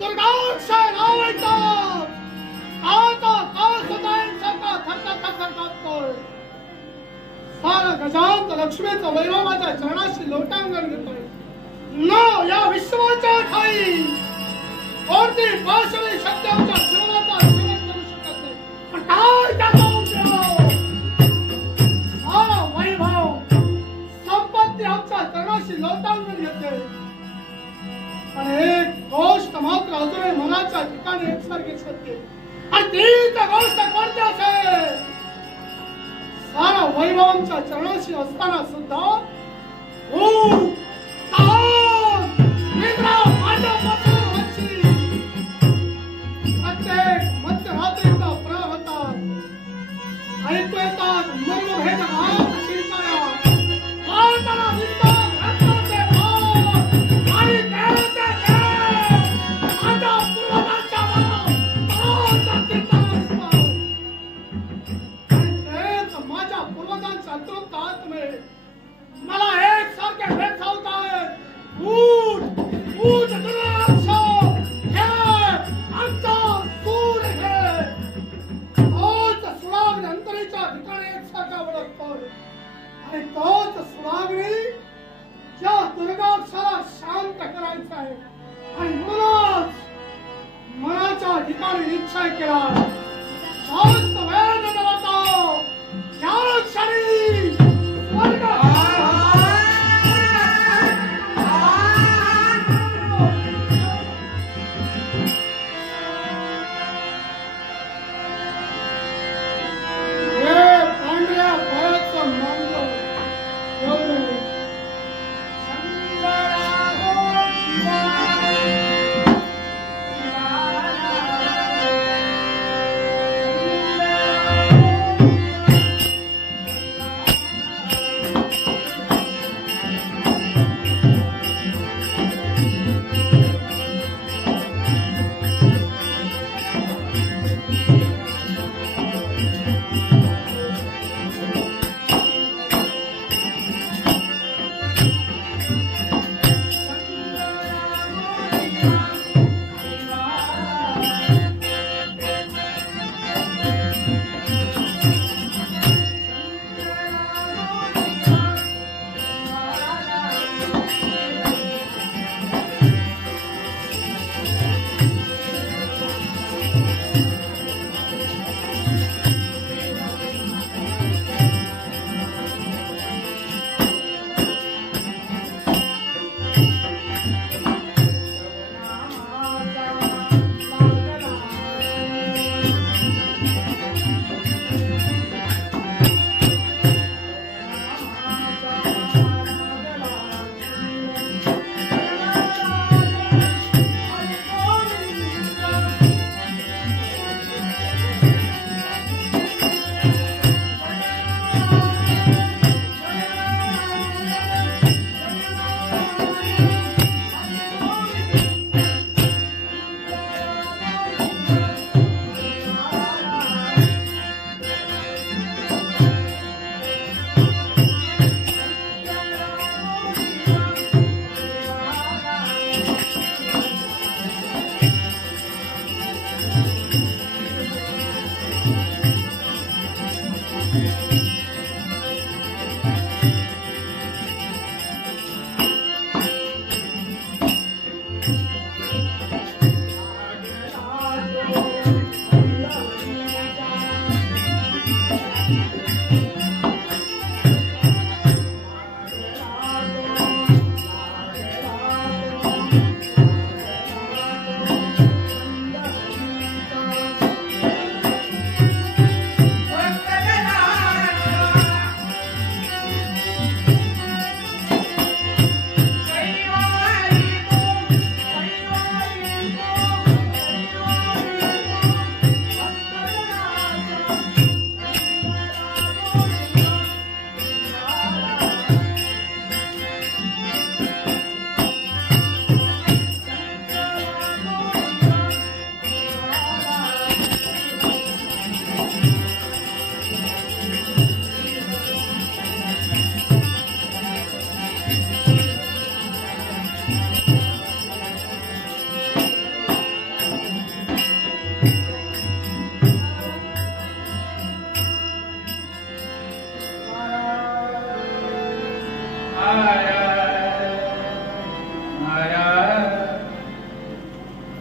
दुर्गाक्षा लावायचा आता का सदांचा थक्का थक्का कापतोय सारा गजांत लक्ष्मीचा वैभवाच्या चरणाशी लोटांगण घेतोय न या विश्वाच्या ठाई कोणती पाशवी शक्ती आमच्या जीवनाचा शेवट करू शकत नाही पण काय त्याचा उपयोग सारा वैभव संपत्ती आमच्या चरणाशी लोटांगण घेते पण एक गोष्ट मात्र अजूनही मनाच्या ठिकाणी एकसारखी सत्य आणि तीच गोष्ट कोणती असेल सारा वैभव आमच्या चरणाशी असताना सुद्धा प्रत्येक मध्यरात्रीचा प्रहतात ऐकू येतात मनोभेद हात किरकाया आताला दिसतात रक्ताचे भाव आणि देवाचे देव माझ्या पूर्वजांच्या मनात कीर्तन असतात आणि तेच माझ्या पूर्वजांच्या अतृप्त आत्मे मला एक सारखे भेदसावतायत उठ उठ दुर्लक्ष हे आमचा सूर हे तोच सुराग्नी अंतरीच्या ठिकाणी एकसारखा ओळखतोय आणि तोच सुराग्नी या दुर्गाक्षाला शांत करायचा आहे आणि म्हणूनच मनाच्या ठिकाणी निश्चय केला जास्त वेळ न लावता या क्षणी स्वर्ग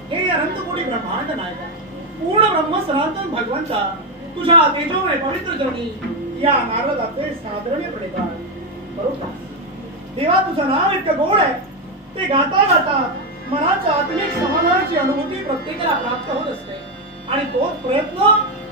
हे अनंत कोटी ब्रह्मांड नायका पूर्ण ब्रह्म सनातन भगवंता तुझ्या तेजोमय पवित्र चरणी या नारदाचे सादरणे प्रणिपात बरोबर. देवा तुझं नाव इतकं गोड आहे ते गाता गाता मनाच्या आत्मिक समाधानाची अनुभूती प्रत्येकाला प्राप्त होत असते आणि तोच प्रयत्न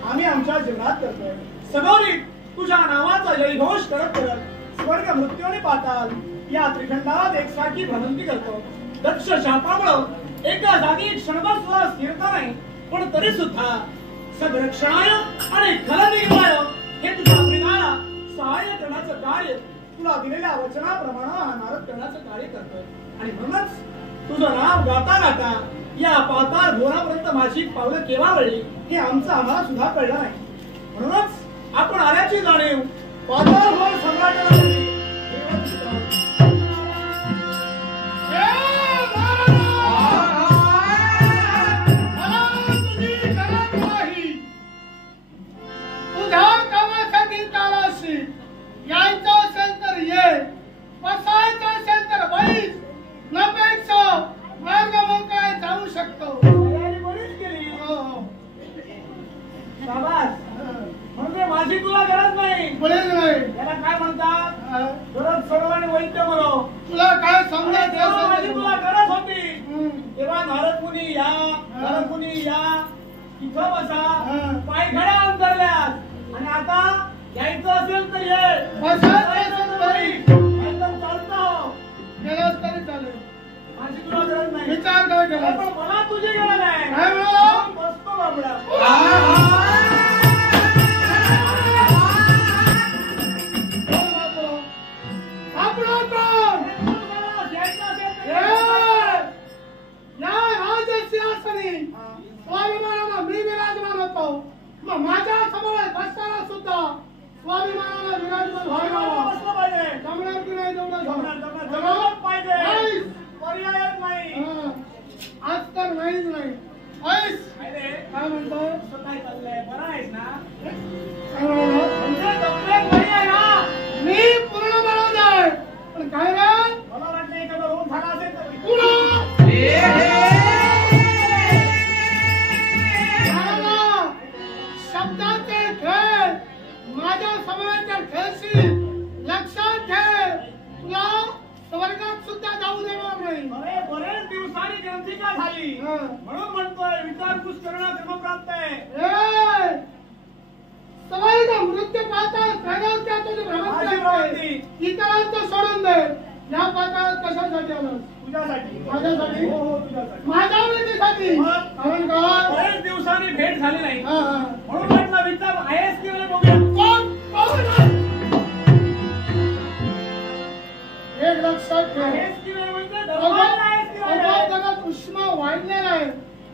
आम्ही आमच्या जीवनात करतोय. सगळी तुझ्या नावाचा जयघोष करत करत स्वर्ग मृत्यू आणि पाताल या त्रिखंडात एकसारखी भ्रमंती करतो. दक्ष शापामुळे एका जागी क्षणभर सुद्धा स्थिरता नाही, पण तरी सुद्धा सदरक्षणाय आणि खलनिर्वाय हे तुझ्या प्रेमाला सहाय्य करण्याचं कार्य तुला दिलेल्या वचनाप्रमाणे हा नारद करण्याचं कार्य करतोय. आणि म्हणूनच तुझं नाव गाता गाता या पाताळ घोरापर्यंत माझी पावलं केव्हा वळली हे आम्हाला सुद्धा कळलं नाही. म्हणूनच आपण आल्याची जाणीव पाताळ घोर सम्राटाला यायचं असेल तर ये, बसायचं असेल तर बैस, नपेक्षा मार्ग मोकळा जाऊ शकतो. बरीच केली शाबास. म्हणजे माझी तुला गरज नाही. बळीच नाही. याला काय म्हणतात? गरज सर्वांनी वैद्य बरो. तुला काय समजायचं? माझी तुला गरज होती तेव्हा नारद मुनी या, नारद मुनी या, इथं बसा, पायघड्या अंतरल्यात. आणि आता यायचं असेल तर ये, एकदम चालतो गेलास तरी चालेल. माझी तुला गरज नाही. विचार काय केला? पण मला तुझी गरज आहे. बसतो बाबडा. स्वाभिमानाला मी विराजमान होतो, मग माझ्या समोर बसताना सुद्धा स्वाभिमानाला विराजमान व्हायला बसलं पाहिजे. जमणार की नाही? जमणार पाहिजे. पर्यायच नाही. आज तर नाहीच नाही. काय म्हणतो? काय चाललंय? बरं आहेस ना? मी पूर्ण बरोबर आहे. पण काय रे? मला वाटलं एखादा रोग झाला असेल तर शब्दाचे खेळ माझ्या समोरच्या खेळशी लक्षात ठेव. तुला स्वर्गात सुद्धा जाऊ देणार नाही. अरे बरेच दिवसांनी ग्रंथिका झाली म्हणून म्हणतोय विचारपूस करणं धर्मप्राप्त आहे. सवाईचा मृत्यू पाहता प्रगावच्या तुझी भ्रमंती इतरांचं सोडून दे. या पाताळात कशासाठी आलं? तुझ्यासाठी. माझ्यासाठी? हो तुझ्यासाठी. माझ्या मृत्यूसाठी. कारण काय? बरेच दिवसांनी भेट झाली नाही म्हणून म्हटलं विचार आहेस की नाही बघूया. एक लक्षात ठेव. आहेस की नाही म्हणजे जगात उष्मा वाढलेला आहे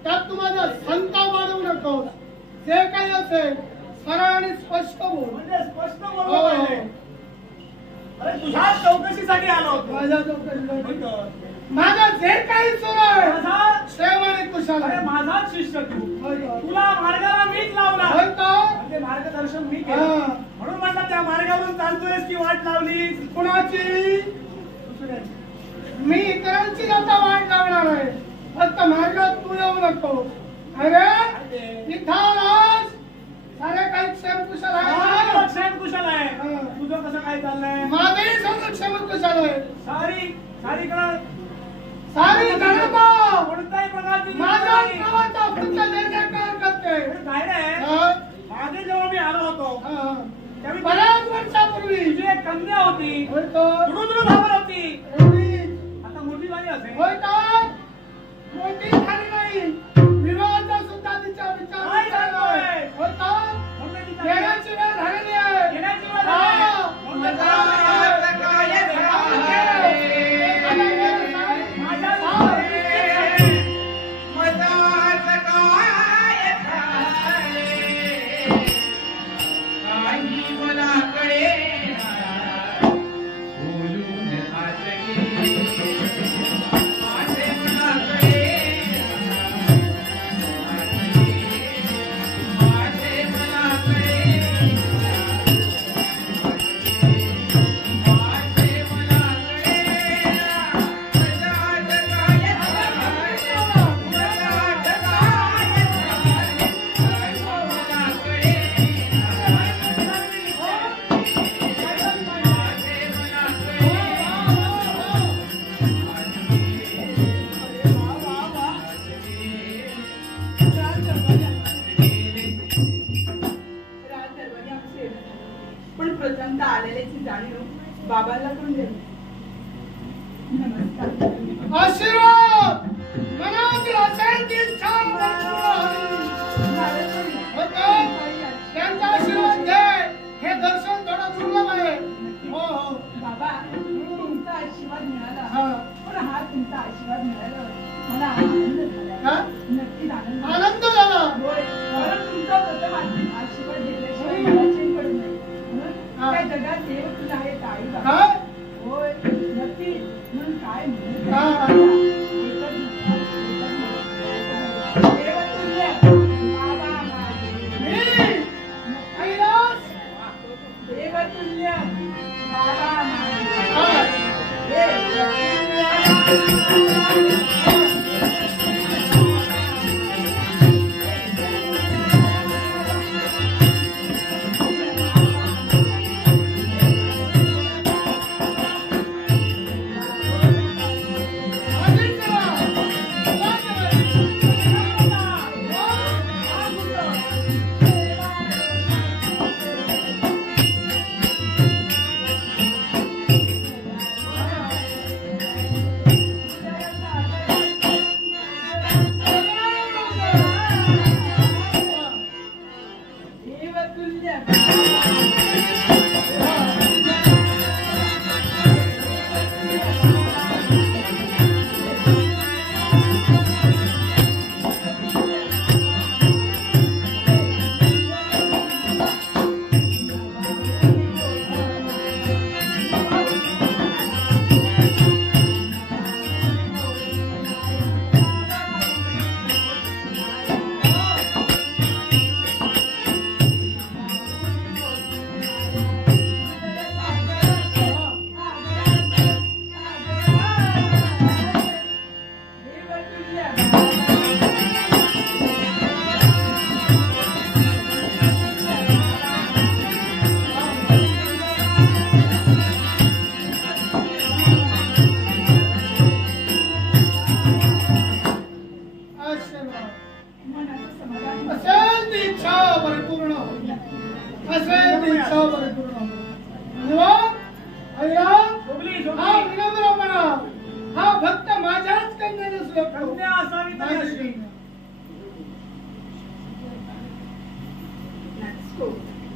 त्यात तुम्हाला शंका वाढवू नको. जे काही असेल सरळ आणि स्पष्ट बोल. म्हणजे स्पष्ट बोल. अरे तुझ्या चौकशीसाठी आलो होतो. माझ्या चौकशीसाठी माझा जे काही सुरू आहे माझा सेव आणि कुशल आहे. माझाच शिष्य तू. तुला मार्गाला मीच लावला म्हणजे मार्गदर्शन मी केलं म्हणून म्हटलं त्या मार्गावरून चालतोयस की वाट लावली कुणाची? मी इतरांची आता वाट लावणार आहे. फक्त मार्गात तू येऊ नको. अरे इथं सारे काही क्षेम कुशल आहे. क्षेम कुशल आहे. तुझं कसं काय चाललंय? माझंही सगळं क्षेम कुशल आहे. सारी जनता कोणत्याही प्रकारची माझ्या नावाचा फक्त जयजयकार करते. काय रे? मागे जेव्हा मी आलो होतो त्यावेळी बऱ्याच वर्षापूर्वी तुझी एक कन्या होती. तुडू धावत होती. आता मोठी झाली असेल. होय का? मोठी झाली नाही. विवाहाचा सुद्धा तिचा विचार होय का? येण्याची वेळ झालेली आहे. येण्याची वेळ झाली. बोलून बाबाला पण दे. नमस्कार. आशीर्वाद मनातील असेल ती इच्छा त्यांचा आशीर्वाद घे. हे दर्शन थोडं दुर्लभ आहे. हो हो बाबा, तुमचा आशीर्वाद मिळाला, पण हा तुमचा आशीर्वाद मिळाला मला आनंद झाला. नक्कीच आनंद झाला. होय, कारण तुमचा प्रथम आशीर्वाद दिल्याशिवाय मला चैन पडत नाही. म्हणून त्या जगात देव तुला आहे ताई बाबा. होय नक्की. म्हणून काय म्हणून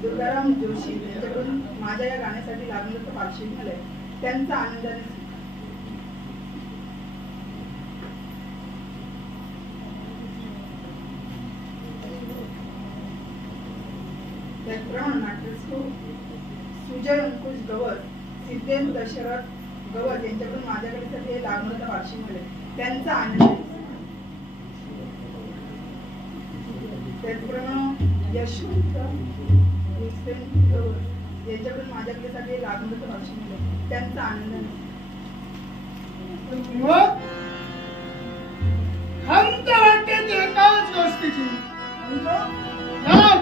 दुर्गाराम जोशी यांच्याकडून माझ्या या गाण्यासाठी लागलं पार्श्विक झालंय. त्यांचा आनंदाने त्याचप्रमाणे नाट्यस्थ सुजय अंकुश गवत, सिद्धेंद्र दशरथ गवत यांच्याकडून माझ्याकडे हे लागलं पार्श्विक झालंय. त्यांचा आनंद. त्याचप्रमाणे यशवंत यांच्याकडून माझ्याकडे लागलं पार्श्विक त्यांचा आनंद. खंत वाटते एकाच गोष्टीची.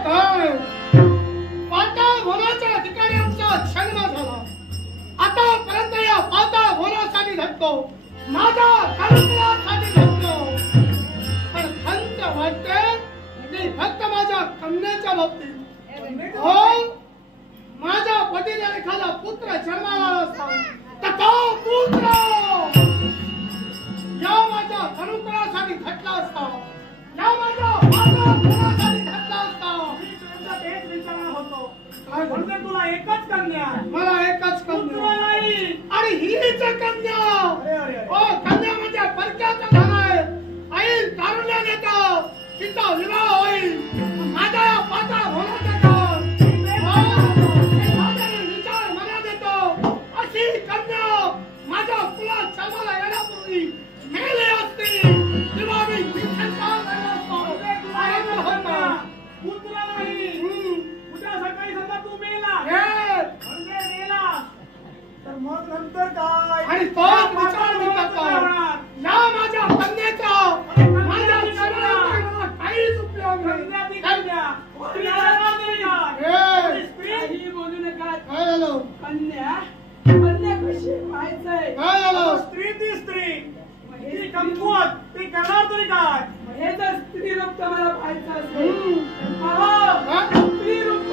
काय पाता भोलाच्या ठिकाणी आमचा जन्म झाला. आतापर्यंत या पाता भोलासाठी झटतो, माझ्या कार्यक्रमासाठी झटतो. पण खंत वाटते फक्त माझ्या कन्याच्या बाबतीत. हो, माझ्या पतीने एखादा पुत्र जन्माला असता तर तो पुत्र या माझ्या अनुकूलासाठी घटला असता, या माझ्या घटला असता. तेच विचारणार होतो. म्हणजे तुला एकच कन्या. मला एकच कन्या आणि हीच कन्या. कन्या म्हणजे परक्याचा धन आहे. आई तारुण्या देतो, तिचा विवाह होईल. माझ्या या पाता भोलाच्या विचार मला देतो, अशी कन्या माझ्या कुलात जन्माला येण्यापूर्वी मेले असती तेव्हा मी पुत्र नाही. उद्या सकाळी समजा तू मेला म्हणजे मेला तर मग नंतर काय. आणि तोच विचार मी करतो, या माझ्या कन्याचा माझ्या जीवनात काहीच उपयोग नाही. बोलू नका. काय झालं कन्या कन्या कशी व्हायचंय. काय झालं. स्त्री ती स्त्री ती कमकुवत ती करणार तरी काय. हे जर स्त्री रूप मला पाहायचं असेल स्त्री रूप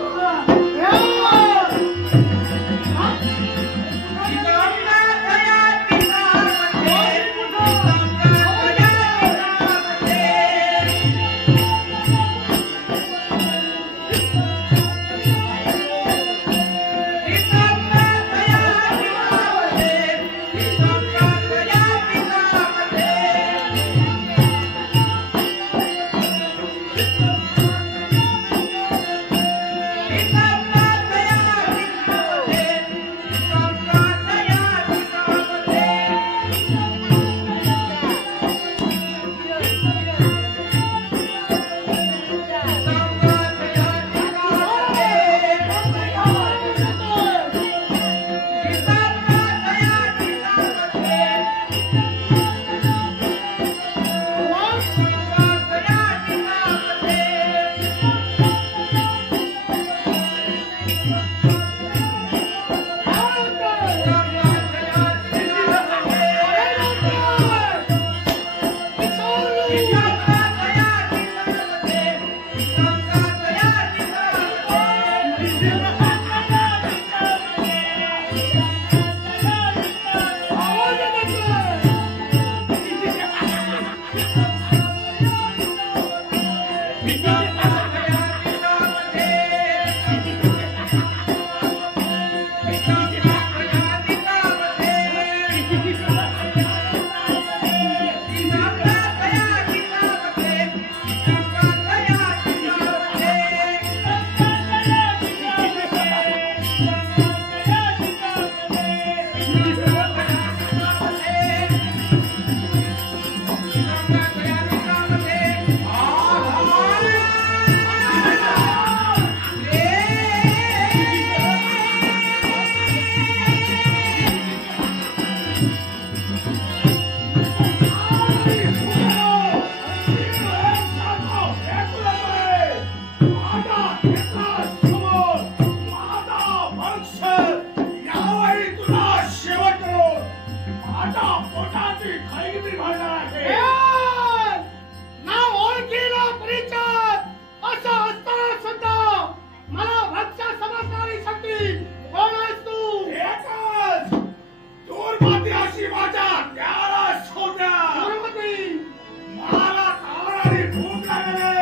भूक लागले,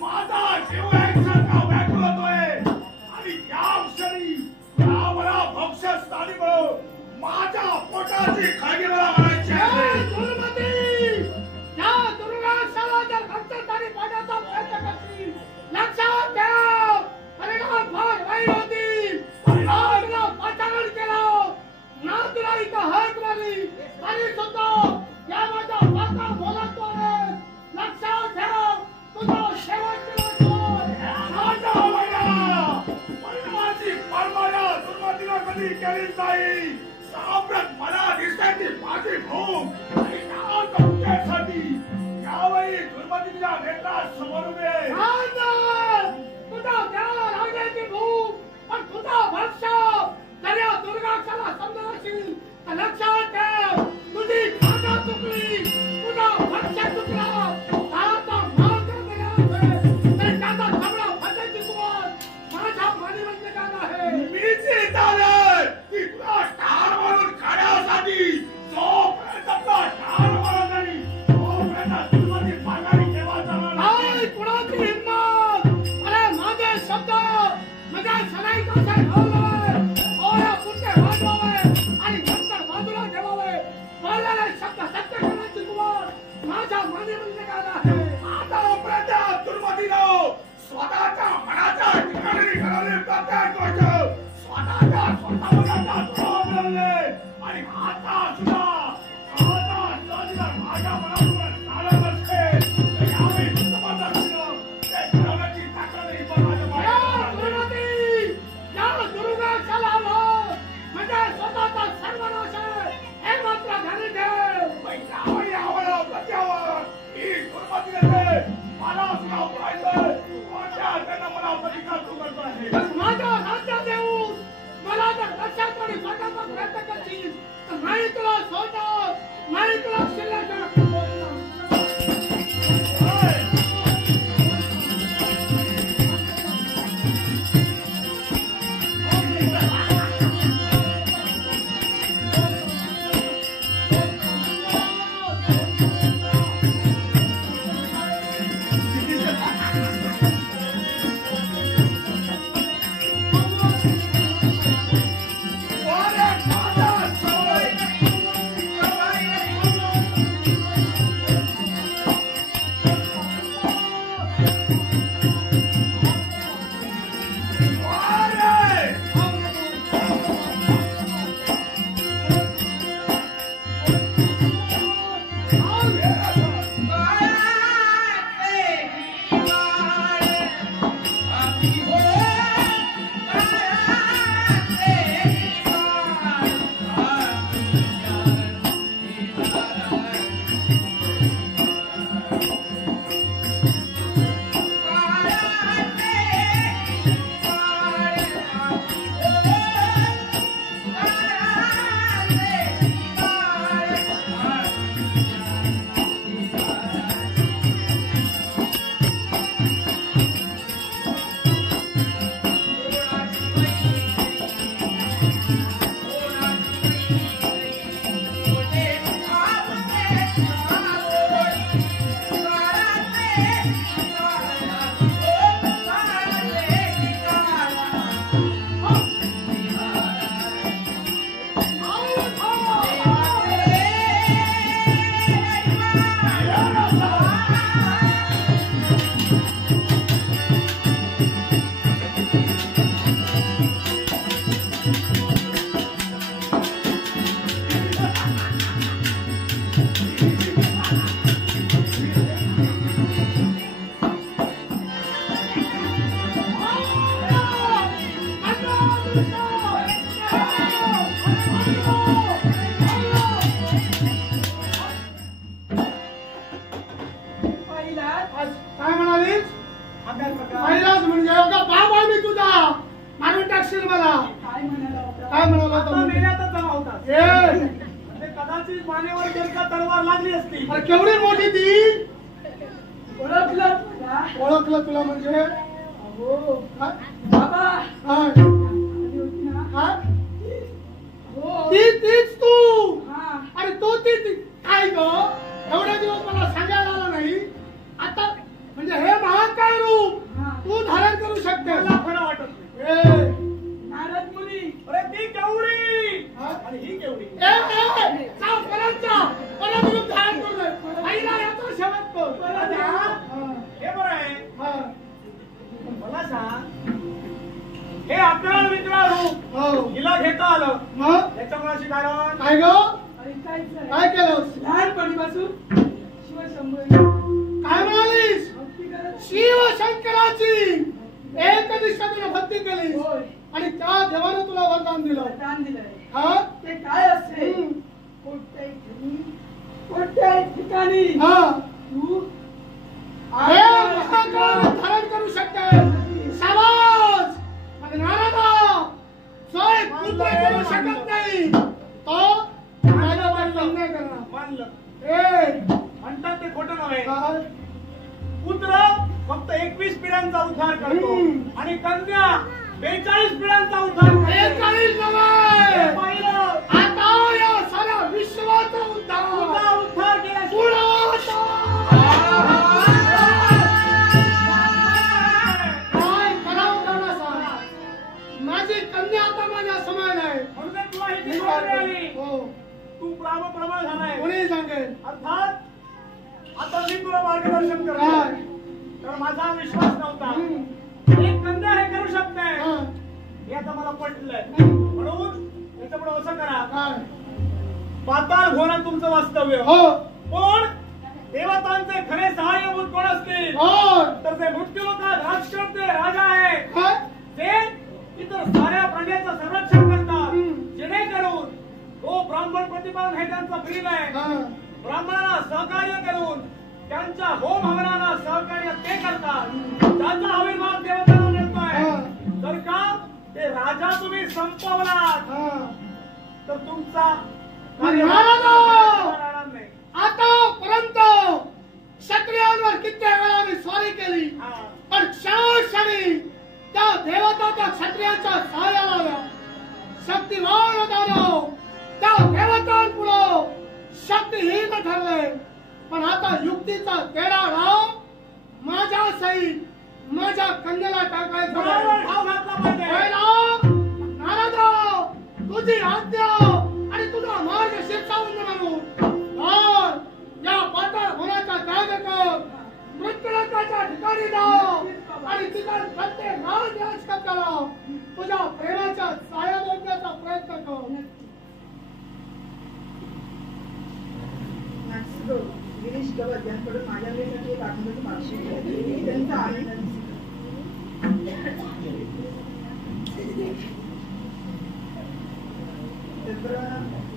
माझा जीव एकसारखा व्याकुळ होतोय आणि त्या क्षणी मला भक्ष्य स्थानी मिळो माझ्या पोटाची खागी मला म्हणायची आहे. या दुर्गाशाला जर भक्तस्थानी पाण्याचा प्रयत्न करतील लक्षात ठेव परिणाम फार वाईट होतील. परिणाम पाचारण केलं ना तुला इथं हक मारली तरी सुद्धा या माझ्या वाचा बोलतो आहे. लक्षात ठेव तुझा शेवटचा परिणामाची परंपरा सुरुवातीला कधी केलीच नाही. साम्राट मला दिसते ती माझी भूक आणि त्यासाठी यावेळी दुर्मतीच्या नेत्रात समोर उभे तुझा त्या राजाची भूक पण तुझा भक्ष्य जर या दुर्गाशाला समजला असेल तर लक्षात ठेव तुझी खाना चुकली तुझा भक्ष्य चुकला आता मार्ग तरी त्याचा सगळा फटायची कुमार माझ्या मानिवंत गाणं आहे. मीच चालय की तुला ठार मारून काढण्यासाठी जोपर्यंत आपला ठार मारत नाही तोपर्यंत दुर्मती माघारी केव्हा जाणार नाही. कुणाची हिंमत अरे माझे शब्द माझ्या सदाईचा ठेवलाय ओया पुढे वाजवावे आणि नंतर बाजूला ठेवावे. बोललेले शब्द सत्य करण्याची कुमार माझ्या मानिवंत गाणं आहे. आतापर्यंत दुर्मतीनं स्वतःच्या मनाच्या ठिकाणी ठरवले प्रत्येक गोष्ट स्वतःच्या स्वतःच्या धोरण बनवले आणि आता सुद्धा माझ्या मनावर चालत असते तर यावेळी जबरदस्तीनं ते ठरवण्याची ताकद ही पण माझ्या दुर्मती या दुर्गाशाला म्हणजे स्वतःचा सर्वनाश आहे हे मात्र ध्यानी ठेव. यावेळी आम्हाला बचावर ही दुर्मतीने मला सुद्धा पाहिजे कोणत्या त्यानं मला प्रतिकार तू करतो आहे. माझ्या राज्यात येऊन मला जर रक्षात आणि स्वतःचा प्रयत्न करशील तर नाही तुला सोडणार नाही तुला शिल्लक काय म्हणालीस? पहिलाच म्हणजे एवढा बाप आहे मी तुझा मारून टाकशील मला. काय म्हणाला होता? काय म्हणाला आता होता? मेल्यातच जमा होता ए, म्हणजे कदाचित मानेवर जर का तलवार लागली असती अरे केवढी मोठी ती ओळखलं तुला? ओळखलं तुला म्हणजे हो काय? बाबा काय? आली होती ना? काय? हो तीच तू. हा अरे तो ती काय ग एवढे दिवस मला सांगायला आला नाही आता हो. हिला घेता आलं मग याच्यामुळे कारण काय ग ऐकायचं काय केलं लहानपणीपासून शिवशंभू काय म्हणालीस भक्ती करत शिवशंकराची एकनिष्ठतेने भक्ती केली होय. आणि त्या देवाने तुला वरदान दिलं वरदान दिलंय हा ते काय असते कोणत्याही ठिकाणी हा तू हे महाकाल धारण करू शकते शाबास आणि नारादा जो एक पुत्र करू शकत नाही तो माझ्यावर लग्न करणार मानलं ए म्हणतात ते खोटं नव्हे काय? पुत्र फक्त 21 पिढ्यांचा उद्धार करतो आणि कन्या 42 पिढ्यांचा उद्धार करते. 41 नव्हे. हे पाहिलं आता या साऱ्या विश्वाचा तुझा उद्धार उद्धार केला काय करावं करणार सांग. माझी कन्या आता माझ्या समान आहे म्हणून तुला ही मी शिकवण काय मिळाली. करू? हो तू प्रमाण झालाय कोणी सांगेल अर्थात आता मी तुला मार्गदर्शन करतो काय? कारण माझा विश्वास नव्हता हम्म. एक कन्या हे करू शकते हा. हे आता मला पटलंय हम्म. म्हणून याच्यापुढे असं करा काय? पाताळ घोरात तुमचं वास्तव्य हो पण देवतांचे खरे सहाय्यभूत कोण असतील हो तर ते मृत्यूलोकात राजकर्ते राजा आहे काय? ते इतर साऱ्या प्राण्याचं संरक्षण करतात हम्म. जेणेकरून तो ब्राह्मण प्रतिपादन हे त्यांचं प्रिय आहे हा. ब्राह्मणाला सहकार्य करून त्यांच्या होम हवनाला सहकार्य ते करतात त्याचा आविर्भाव देवतांना मिळतोय हा. जर का ते राजा तुम्ही संपवलात हा. तर तुमचा महाराजा! राहणार नाही. आतापर्यंत क्षत्रियांवर किती वेळा मी स्वारी केली हा. पण क्षणी त्या देवताच्या क्षत्रियांच्या सहाय्याला आल्या शक्तिवान दानव त्या देवतांपुढं शक्तिहीन ठरले पण आता युक्तीचा तेढा राव माझ्या सहित माझ्या कन्याला टाकायचा बरोबर ठाव घातला पाहिजे नारदराव तुझी आज्ञा आणि तुझा मार्ग शिरसावून म्हणून या पाताळ होण्याचा त्याग कर मृत्यूलोकाच्या ठिकाणी जाव आणि तिथं प्रत्येक राज करा तुझ्या प्रेमाच्या साया मोडण्याचा प्रयत्न कर गिरीश गवत यांकडून माझ्या वेळेसाठी एक आत्महत्या मागशी केली. त्यांचा आनंद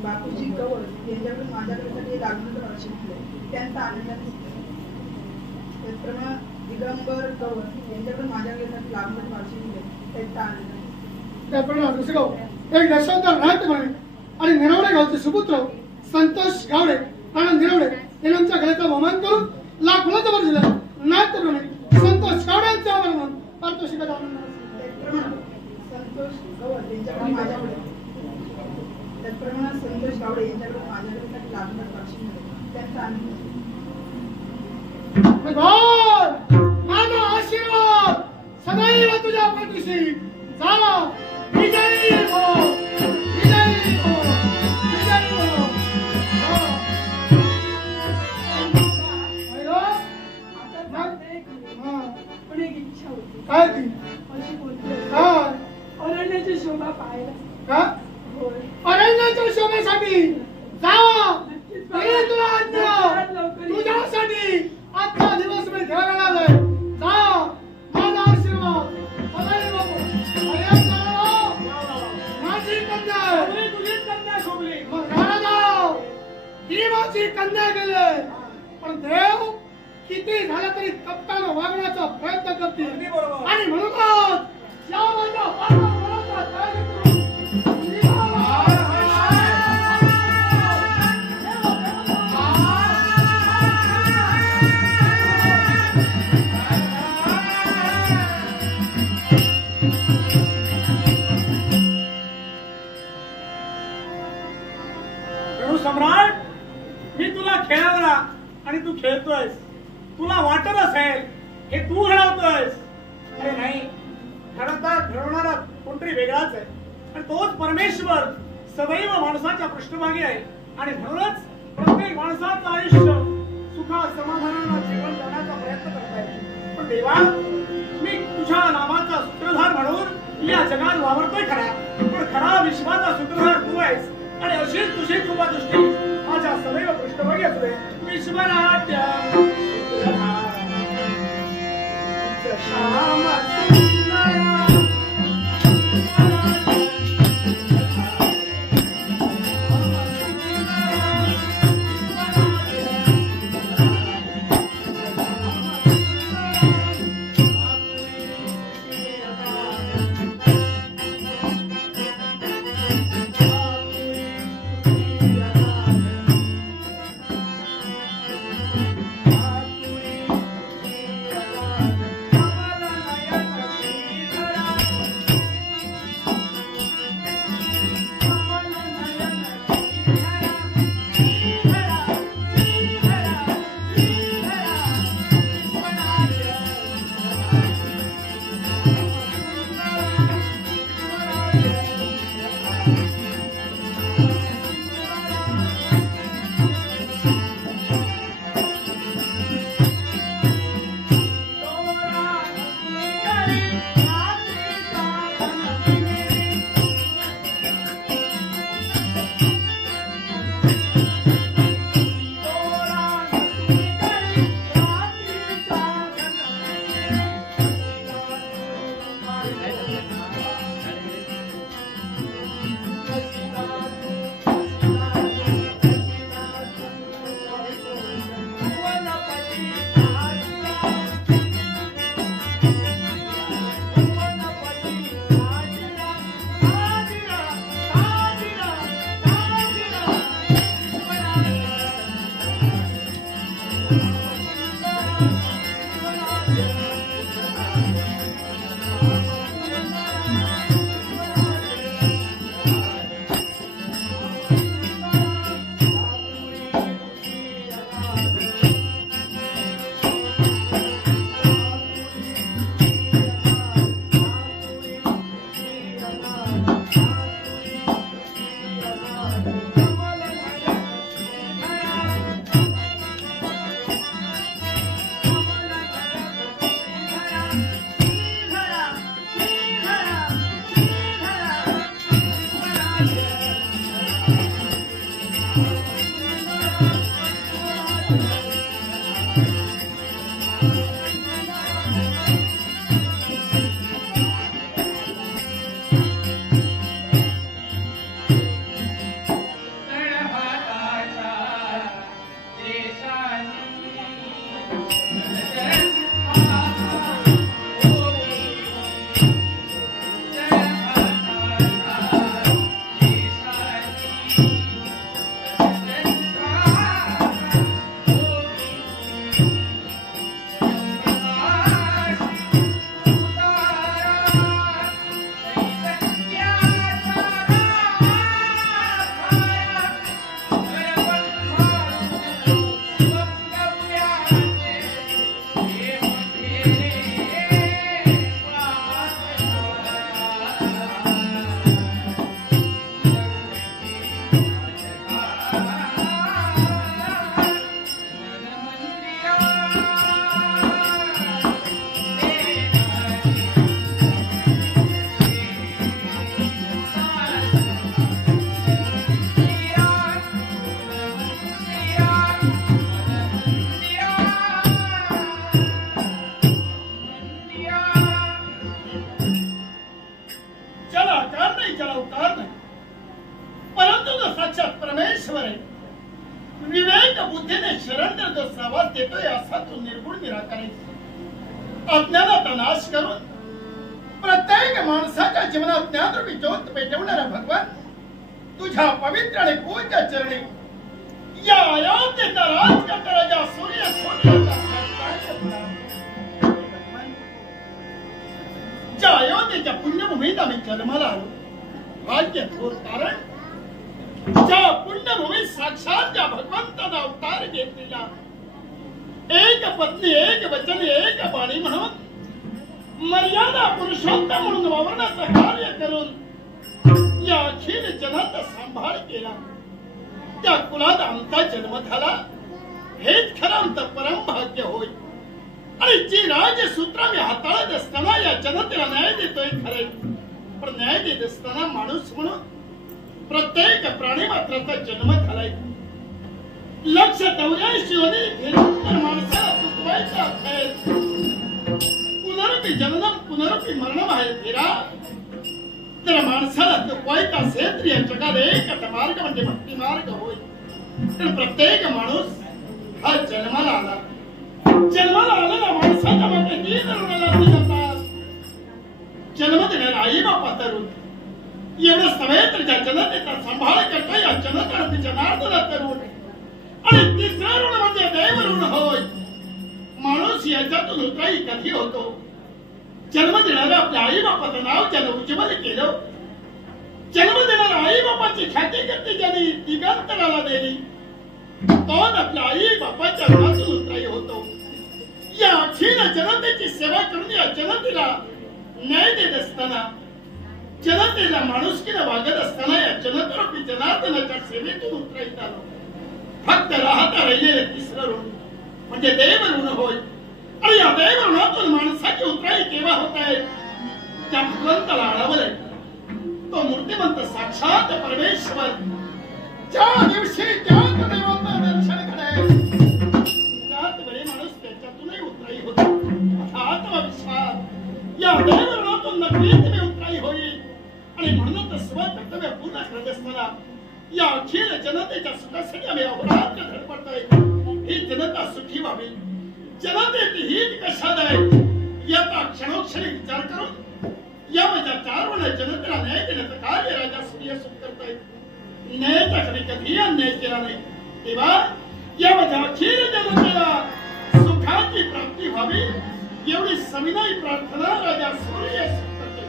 बापूजी गवत यांच्याकडून माझ्याकडे एक आत्महत्या मागशी केली. त्यांचा आनंद त्याचप्रमाणे दिगंबर गवत यांच्याकडून माझ्याकडे आत्महत्या मागशी केली. त्यांचा आनंद त्याप्रमाणे दुसरं एक दशावतार नाट्य म्हणे आणि निरवडे गावचे सुपुत्र संतोष गावडे आणि निरवडे यांच्या गळ्याचा बहुमान करून लाखोचं वर्ष झालं नाट्यप्रमाणे संतोष गावड्यांचे आवर्णन पारितोषिकाचा आनंद संतोष गवत यांच्याकडून माझ्याकडे त्याचप्रमाणे संतोष गावडे यांच्याकडून माझ्याकडे लागणार पाक्षी त्यांचा आनंद माझा आशीर्वाद सदैव तुझ्या पाठीशी झाला विजयी हो विजयी हो विजयी हो पण एक इच्छा होती काय ती अशी बोलते काय अरण्याची शोभा पाहायला का होय अरण्याच्या शोभेसाठी जा तरी तुला आज्ञा तुझ्यासाठी आजचा दिवस मी ठेवायला आलोय जा माझा आशीर्वाद सदैव पर्यंत माझी कन्या तुझीच कन्या शोभली मग राजा ही माझी कन्या गेले पण देव किती झालं तरी कप्तान वागण्याचा प्रयत्न करतील अगदी बरोबर. आणि म्हणूनच या माझ्या पाठीमागचा त्याग करून सम्राट मी तुला खेळवला आणि तू खेळतोयस तुला वाटत असेल हे तू घडवतोयस अरे नाही खरं तर घडवणारा कोणतरी वेगळाच आहे आणि तोच परमेश्वर सदैव माणसाच्या पृष्ठभागी आहे आणि म्हणूनच प्रत्येक माणसाचं आयुष्य सुखा समाधानानं जीवन जगण्याचा प्रयत्न करत आहे पण देवा मी तुझ्या नामाचा सूत्रधार म्हणून या जगात वावरतोय खरा, पण खरा विश्वाचा सूत्रधार तू आहेस आणि अशीच तुझी कृपा दृष्टी माझ्या सदैव पृष्ठभागी असू दे. विश्वनाट्य श्याम अज्ञानाचा नाश करून प्रत्येक माणसाच्या जीवनात ज्ञानरूपी ज्योत पेटवणारा भगवान तुझ्या पवित्र आणि पूज्य चरणी या अयोध्येचा राजकर्ता राजा सूर्य ज्या अयोध्येच्या पुण्यभूमीत आम्ही जन्माला आलो भाग्य थोर कारण ज्या पुण्यभूमीत साक्षात ज्या भगवंताचा अवतार घेतलेला एक पत्नी एक वचन एक बाणी म्हणून मर्यादा पुरुषोत्तम म्हणून वावरण्याचं कार्य करून या अखिल जनाचा सांभाळ केला त्या कुलात आमचा जन्म झाला हेच खरं आमचं परम भाग्य होय आणि जी राजसूत्र मी हाताळत असताना या जनतेला न्याय देतोय खरे पण न्याय देत असताना माणूस म्हणून प्रत्येक प्राणी मात्राचा जन्म झालाय. 184 योनी घेऊन तर माणसाला चुकवायचा आहे. पुनरुपी जननम पुनरुपी मरणम आहे फिरा. तर माणसाला चुकवायचा असेल तर या जगात एकच मार्ग म्हणजे भक्ती मार्ग होय. तर प्रत्येक माणूस हा जन्माला आला. जन्माला आलेला माणसाच्या मागे 3 ऋण लागली जातात. जन्म देणारा आई बापा तरुण एवढं सवय तर ज्या जनतेचा सांभाळ करता या जनता जनार्दना तरुण आणि 3रा ऋण म्हणजे दैव ऋण होय. माणूस याच्यातून उतराई कधी होतो. जन्म देणाऱ्या आपल्या आई बापाचं नाव ज्यानं उज्ज्वल केलं. जन्म देणाऱ्या आई बापाची ख्याती कीर्ती ज्यांनी दिगंतराला दिली तोच आपल्या आई बापाच्या ऋणातून उतराई होतो. या अखिल जनतेची सेवा करून या जनतेला न्याय देत असताना जनतेला माणुसकीला वागत असताना या जनतेरूपी जनार्दनाच्या सेवेतून उतरायत आलो. फक्त राहता राहिलेले 3रं ऋण म्हणजे दैव ऋण होय. आणि या दैव ऋणातून माणसाची उतराई केव्हा होत आहे. त्या भगवंताला आढळलंय तो मूर्तिमंत साक्षात परमेश्वर ज्या दिवशी ज्ञात देवांना दर्शन घडेल त्याच वेळी माणूस त्याच्यातूनही उतराई होतो. आत्मविश्वास या दैव ऋणातून नक्कीच मी उतराई होईल. आणि म्हणून तर स्वकर्तव्य पूर्ण करत असताना या अखिल जनतेच्या सुखासाठी आम्ही अहोरात्र धडपडतोय. ही जनता सुखी व्हावी. जनतेची हित कशात आहे याचा क्षणोक्षणी विचार करून या माझ्या 4 ऋण जनतेला न्याय देण्याचं कार्य राजा सूर्यसूत करताय. न्यायाच्याकडे कधी अन्याय केला नाही. तेव्हा या माझ्या अखिल जनतेला सुखाची प्राप्ती व्हावी एवढी सविनय प्रार्थना राजा सूर्यसूत करतोय.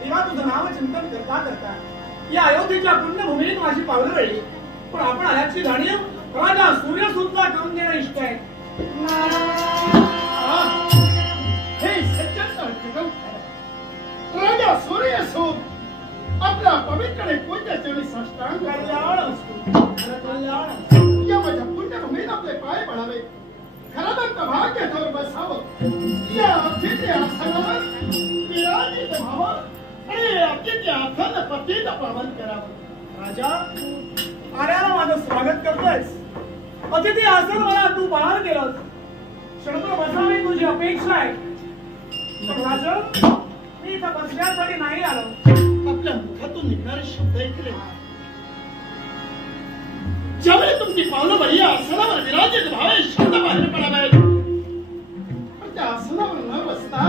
तेव्हा तुझं नाव चिंतन करता करता या अयोध्येच्या पुण्यभूमीत माझी पावलं रडली. पण आपण आल्याची जाणीव राजा सूर्यसूतला करून देणं इष्ट आहे. हे सज्जन जगम राजा सूर्यसूत आपल्या पवित्र पूज्याचे साष्टांग कल्याण असतो. कल्याण या माझ्या पुण्यभूमीत आपले पाय पडावे. खरं तर भाग्यावर बसावं. या अतिथ्य आसनावर विराजित व्हावं आणि अतिथ्य आसन पतीत पावन करावं. राजा आल्याला माझं स्वागत करतोयस. अतिथी आसन मला तू बाहेर केलंस. क्षणभर बसावी तुझी अपेक्षा आहे. पण राजा मी इथं बसण्यासाठी नाही आलो. आपल्या मुखातून निघणारे शब्द ऐकले. ज्यावेळी तुमची पावलं बरी आसनावर विराजित व्हावे शब्द बाहेर पडावे. पण त्या आसनावर न बसता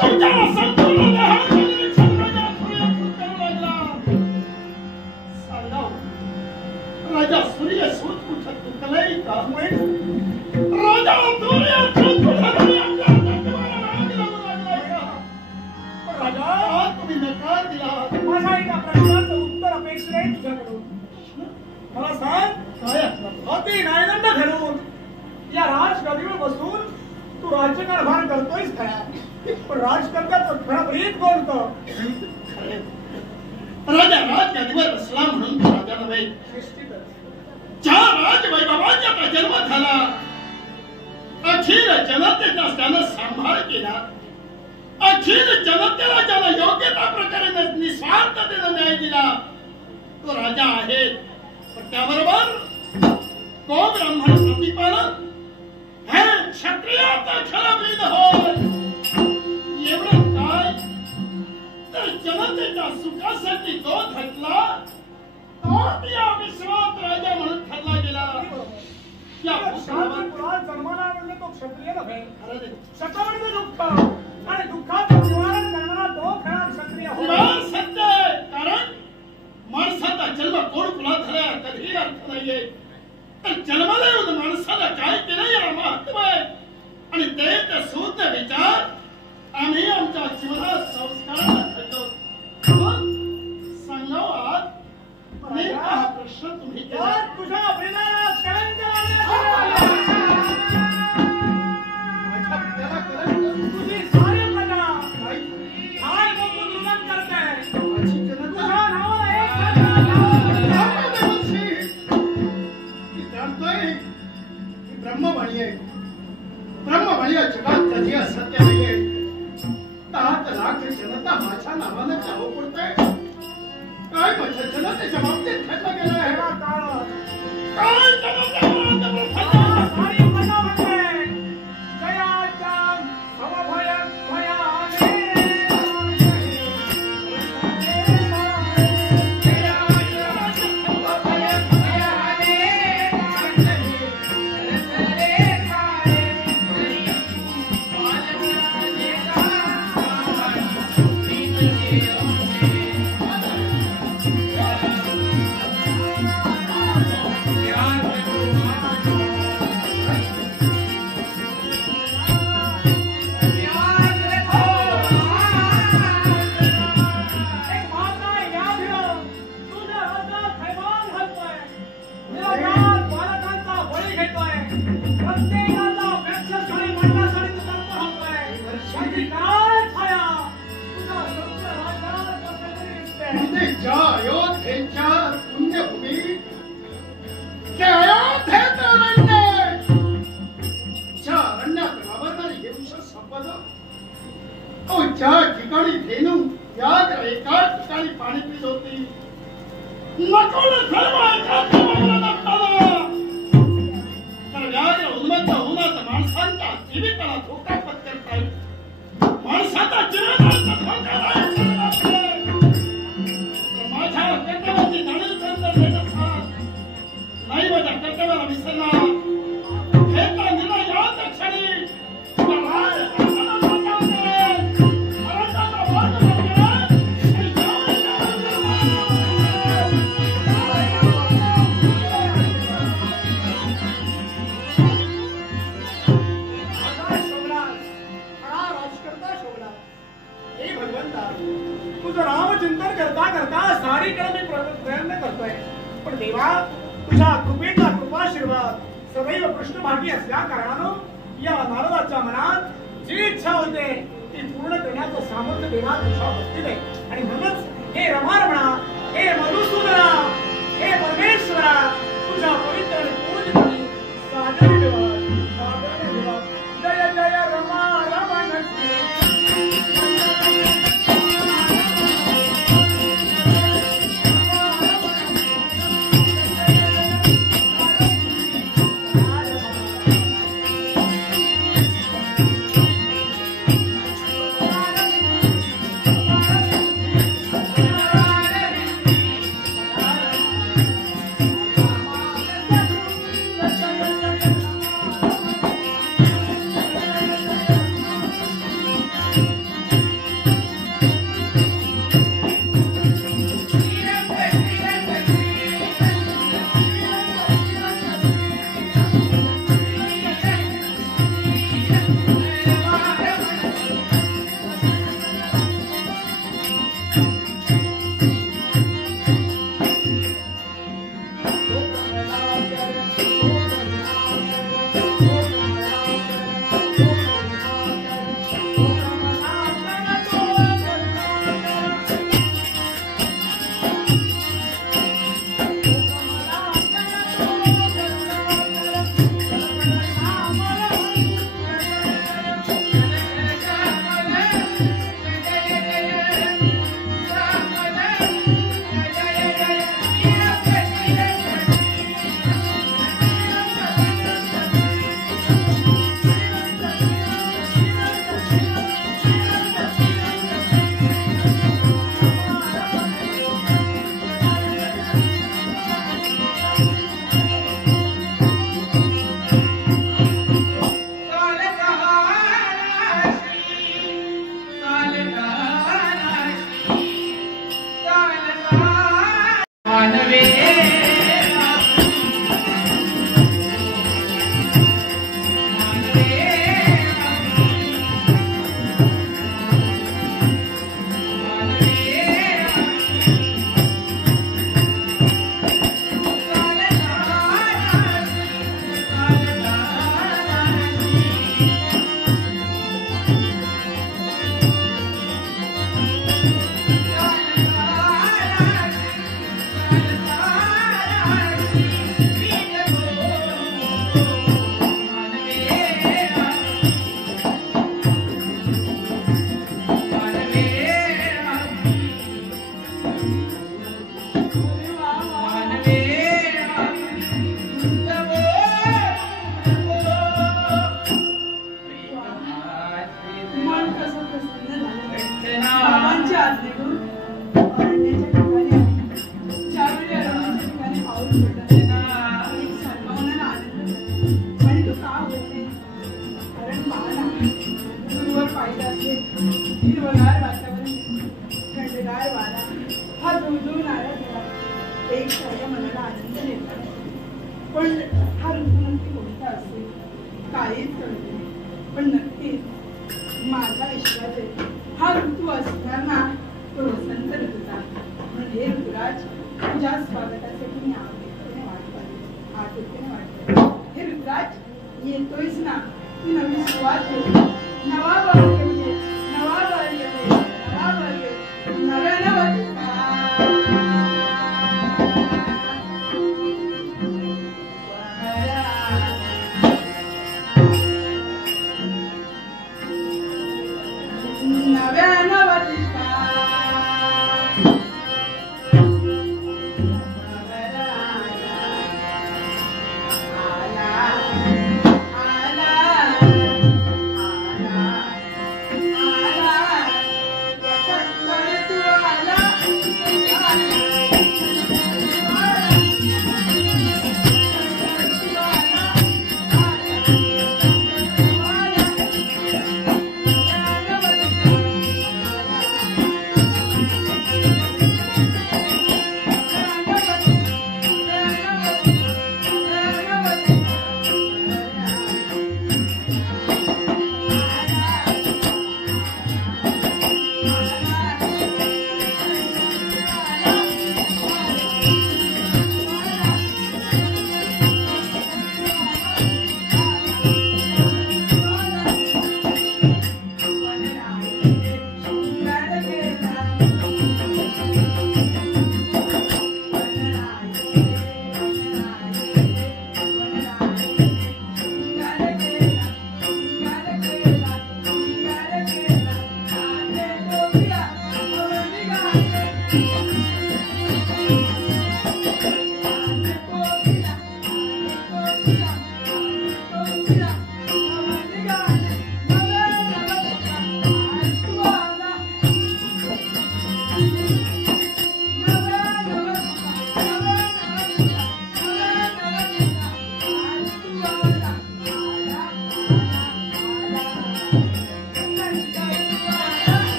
तुमच्या संपूर्ण देहाचं निरीक्षण राजा सूर्यसूत करू लागला. सांगाव राजा सूर्यसूत कुठं तुटलंय का? राजा सूर्यसूत कुठं राजा तुम्ही नकार दिला. माझ्या एका प्रश्नाचं उत्तर अपेक्षित आहे तुझ्याकडून. मला सांग काय अति न्यायदंड घडवून या राजगादीवर बसून तू राज्यकारभार करतोयस खरा. पण राजकर्त्याचं खरं रीत कोणतं? राजा राजगादीवर बसला म्हणून राजा नव्हे. ज्या राजवैभवाचा जन्म झाला अखिल जनतेचा त्यानं सांभाळ केला. अखिल जनतेला ज्याला योग्यता प्रकारे निस्वार्थतेने न्याय दिला तो राजा आहे. पण त्याबरोबर तो ब्राह्मण प्रतिपालन हे क्षत्रियाचा खरा वेद होय. एवढं काय तर जनतेच्या सुखासाठी जो घटला तो या विश्वात राजा म्हणून ठरला गेला. या जन्माला म्हणजे तो क्षत्रिय नव्हे. खरं म्हणजे दुःख आणि दुःखाचं निवारण करणारा तो खरा क्षत्रिय होय. सत्य. कारण माणसाचा जन्म कोण कुणा झाला कधीही अर्थ नाहीये. तर जन्माला येऊन माणसाला काय केलं याला महत्व आहे. आणि ते त्या सूत्र विचार आम्ही आमच्या जीवनात संस्काराला घडलो. सांगावा हा प्रश्न तुम्ही केला. तुझ्या प्रेमाला कलंक माझ्या पित्याला कलंक तुझी सारी प्रजा काय काय बघून निधन करते. माझी जनता तुझ्या नावाला एक ब्रह्मवाणी आहे. ब्रह्मवाणी या जगात कधी असत्य नाहीये. 10 लाख जनता माझ्या नावानं चाव पडते. काय माझ्या जनतेच्या बाबतीत घडलं गेलं आहे. काय जनतेच्या सारी प्रजा म्हणते जयाच्या भवभय भयाने ज्या अयोध्येच्या पुण्यभूमी त्या अयोध्येत अरण्य ज्या अरण्यात वावरणारी हे वृक्ष संपदा ज्या ठिकाणी धेनू या एका ठिकाणी पाणी पित होती. नको तर व्याघ्र उन्मत्त होऊन माणसांच्या जीविताला धोका पत्करता येईल. माणसाचा जीवनाचा धोका माझ्या कर्तव्याची जाणीव करून देत असतात. नाही माझ्या कर्तव्याला विसरणार. घेतला निर्णय याच क्षणी देवा तुझ्या कृपेचा कृपाशीर्वाद सदैव पृष्ठभागी असल्या कारणानं या नारदाच्या मनात जी इच्छा होते ती पूर्ण करण्याचं सामर्थ्य देवा तुझ्या वस्तीत आहे. आणि म्हणूनच हे रमारमणा, हे मधुसूदना, हे परमेश्वरा तुझ्या पवित्र आणि पूर्ण साजरी देवा, साजरी देवा. जय जय रमा रमण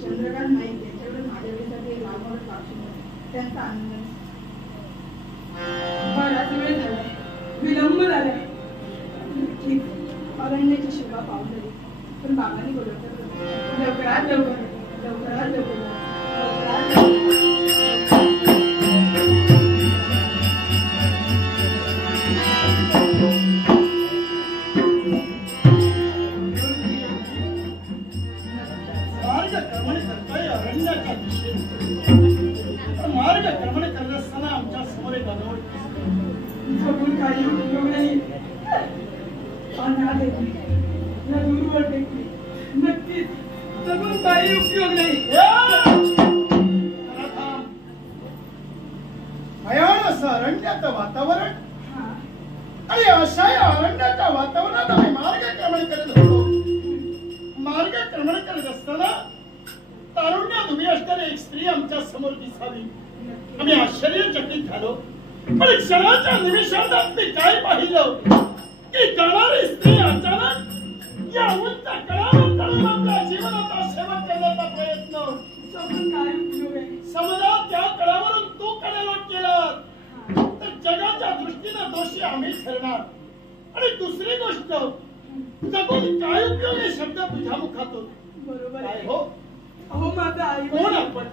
चंद्रकांत नाईक यांच्याकडे माझ्यासाठी लांबवर त्यांचा आनंद बराच वेळ झाला, विलंब झाला. ठीक अरण्याची शिवा पाहून झाली, पण बाबांनी बोलवलं लवकरात लवकर लवकरात लवकर मार्ग क्रमण करत असताना आमच्या समोर एक अनोळखी जगून काही उपयोग नाही. अनाथ आहे ना, दूरवर देखील नक्कीच जगून काही उपयोग नाही. भयान असं अरण्याचं वातावरण आणि अशा या अरण्याच्या वातावरणात आम्ही मार्गक्रमण करत होतो. मार्गक्रमण करत असताना तारुण्यात उभी असणारी एक स्त्री आमच्या समोर दिसावी. आम्ही आश्चर्यचकित झालो, पण क्षणाच्या निमिषार्धात मी काय पाहिलं की जाणारी स्त्री अचानक या उंच कडावर चढून आपल्या जीवनाचा शेवट करण्याचा प्रयत्न. काय उपयोग आहे? समजा त्या कडावरून तू कडेलोट केला तर जगाच्या दृष्टीनं दोषी आम्ही ठरणार. आणि दुसरी गोष्ट, जगून काय उपयोग हे शब्द तुझ्या मुखातून. बरोबर काय आहे. हो? अहो माझा आई. कोण आपण?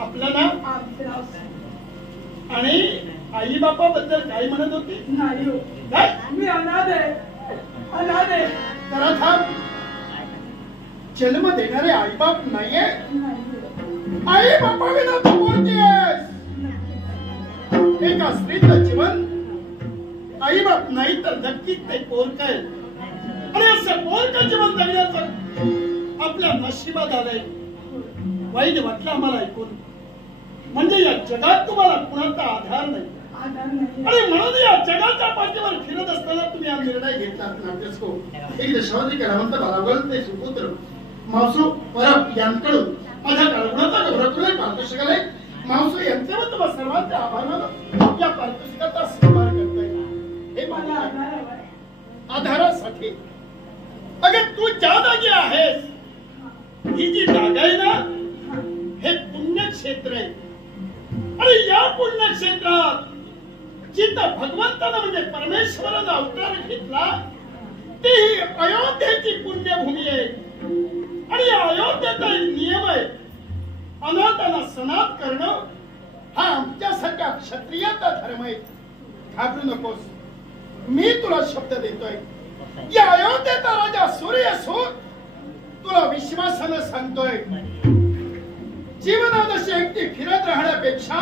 आपलं नाव आणि आई बापा बद्दल काय म्हणत होती? नाही हो, काय? मी अनाथ आहे, अनाथ आहे. जरा थांब. जन्म देणारे आई बाप नाहीये? आई बापा विना तू कोणती आहेस? एका स्त्रीचं जीवन आई बाप नाही तर नक्कीच ते पोरक आहे. आणि असं पोरक जीवन जगण्याचं आपल्या नशिबात आलंय. वाईट वाटलं आम्हाला ऐकून. म्हणजे या जगात तुम्हाला कुणाचा आधार नाही. आणि म्हणून या जगाच्या पाठीवर फिरत असताना तुम्ही हा निर्णय घेतला. नाट्यस्को एक दशावधी कलावंत बारावल ते सुपुत्र मावसो परब यांकडून माझ्या कल्पनाचा गौरवलय पारितोषिकालय. मावसो यांच्यावर तुम्हा सर्वांचे आभार मानून या पारितोषिकाचा स्वीकार करतोय. हे माझ्या आधारासाठी. अगं तू ज्या जागी आहेस ही जी जागा आहे ना, हे पुण्यक्षेत्र आहे. आणि या पुण्यक्षेत्रात जिथं भगवंतानं म्हणजे परमेश्वरानं अवतार घेतला ती ही अयोध्येची पुण्यभूमी आहे. आणि या अयोध्येचा नियम आहे, अनाथांना सनात करणं हा आमच्यासारख्या क्षत्रियाचा धर्म आहे. घाबरू नकोस, मी तुला शब्द देतोय. या अयोध्येचा राजा सूर्यसूत तुला विश्वासानं सांगतोय, जीवनात अशी एकटी फिरत राहण्यापेक्षा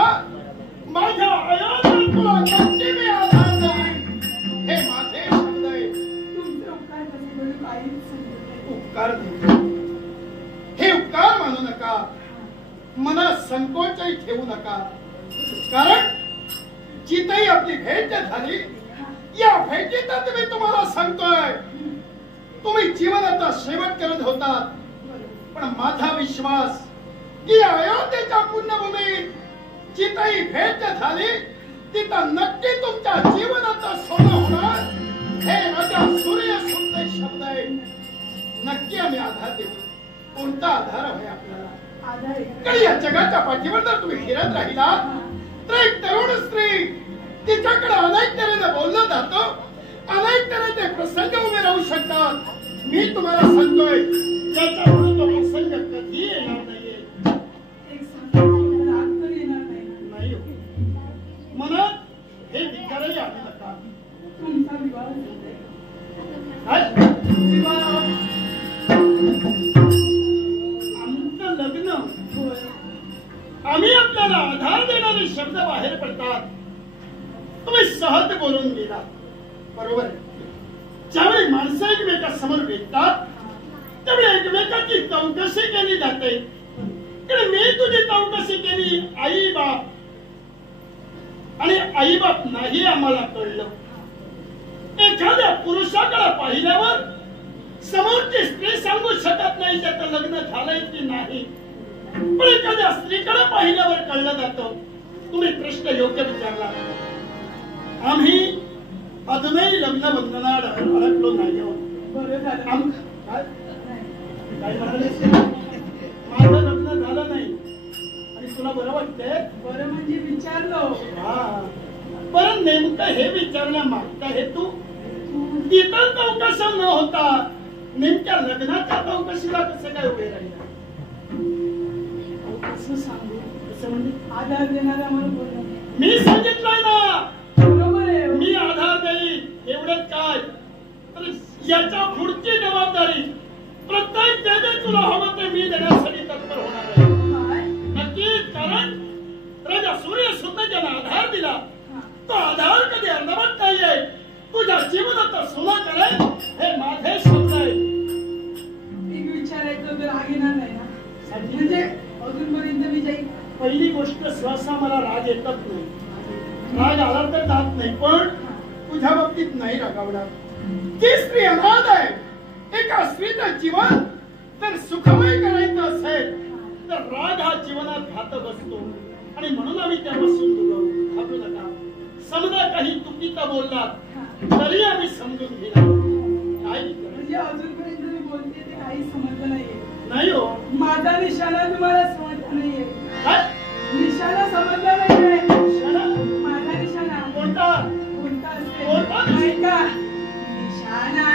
माझ्या अयोध्येत तुला नक्की मी आधार देईन. हे माझे शब्द आहे. तुमचे उपकार कसे काहीच उपकार देतो. हे उपकार मानू नका, मनात संकोचही ठेवू नका. कारण जिथेही आपली भेट झाली, या भेटीतच मी तुम्हाला सांगतोय तुम्ही जीवनाचा शेवट करत होतात. पण माझा विश्वास की अयोध्येच्या पुण्यभूमीत जिथेही भेट झाली तिथं नक्की तुमच्या जीवनाचा सोनं होणार आम्ही आधार देतो. कोणता आधार हवाय आपल्याला? आधार आहे. काही या जगाच्या पाठीवर जर तुम्ही फिरत राहिला तर एक तरुण स्त्री तिच्याकडे अनेक तऱ्हेने बोललं जातं, अनेक तऱ्हेचे प्रसंग उभे राहू शकतात. मी तुम्हाला सांगतोय त्याच्यामुळे तो प्रसंग कधी येणार नाहीये. एक सांगायचं राग तर येणार नाही. नाही हो. मनात हे विचारही आणू नका. तुमचा विवाह झालाय. काय? विवाह आमचं लग्न. होय. आम्ही आपल्याला आधार देणारे शब्द बाहेर पडतात. तुम्ही सहज बोलून गेला. बरोबर आहे. ज्यावेळी माणसं एकमेकांसमोर भेटतात त्यावेळी एकमेकांची चौकशी केली जाते. मी तुझी चौकशी केली आई बाप, आणि आई बाप नाही आम्हाला कळलं. एखाद्या पुरुषाकडे पाहिल्यावर समोरची स्त्री सांगू शकत नाही त्याचं लग्न झालंय की नाही, पण एखाद्या स्त्रीकडे पाहिल्यावर कळलं जातं. तुम्ही प्रश्न योग्य विचारला. आम्ही अजूनही लग्न बंधनात अडकलो नाही. बरं झालं. काय नाही. काय म्हणाले? माझं लग्न झालं नाही आणि तुला बरं वाटतंय? बरं म्हणजे विचारलो. हा. बरं, नेमकं हे विचारण्या मागता हे तू इतर चौकशा न होता नेमक्या लग्नाच्या चौकशीला कसं काय उभे राहिला? कसं सांगू? कसं म्हणजे? आधार देणारा म्हणून बोलला. मी सांगितलंय ना, बरोबर आहे. मी आधार देईल. एवढंच काय, तर याच्या पुढची जबाबदारी प्रत्येक जे जे तुला हवं ते मी देण्यासाठी तत्पर होणार आहे. काय? नक्कीच. कारण राजा सूर्य सुद्धा ज्याला आधार दिला हा. तो आधार कधी अर्धवट नाहीये. तुझ्या जीवनाचं सोनं करेल हे माझे शब्द आहे. एक विचारायचं तर राग येणार नाही ना? म्हणजे अजूनपर्यंत मी जाईल. पहिली गोष्ट, सहसा मला राग येतच नाही. राग आला तर जात नाही, पण तुझ्या बाबतीत नाही रागावणार. ती स्त्री अनाथ आहे. एका स्त्रीचं जीवन जर सुखमय करायचं असेल तर राग हा जीवनात घातक असतो, आणि म्हणून आम्ही त्यापासून दूर घाबरू नका. समजा काही चुकीचं बोललात तरी आम्ही समजून घेणार. काय म्हणजे अजूनपर्यंत मी बोलते ते काही समजलं नाहीये. नाही हो. माझा निशाणा तुम्हाला समजला नाहीये. काय निशाणा समजला नाहीये. निशाणा? माझा निशाणा कोणता? कोणता असेल? कोणता? नाही का? निशाणा.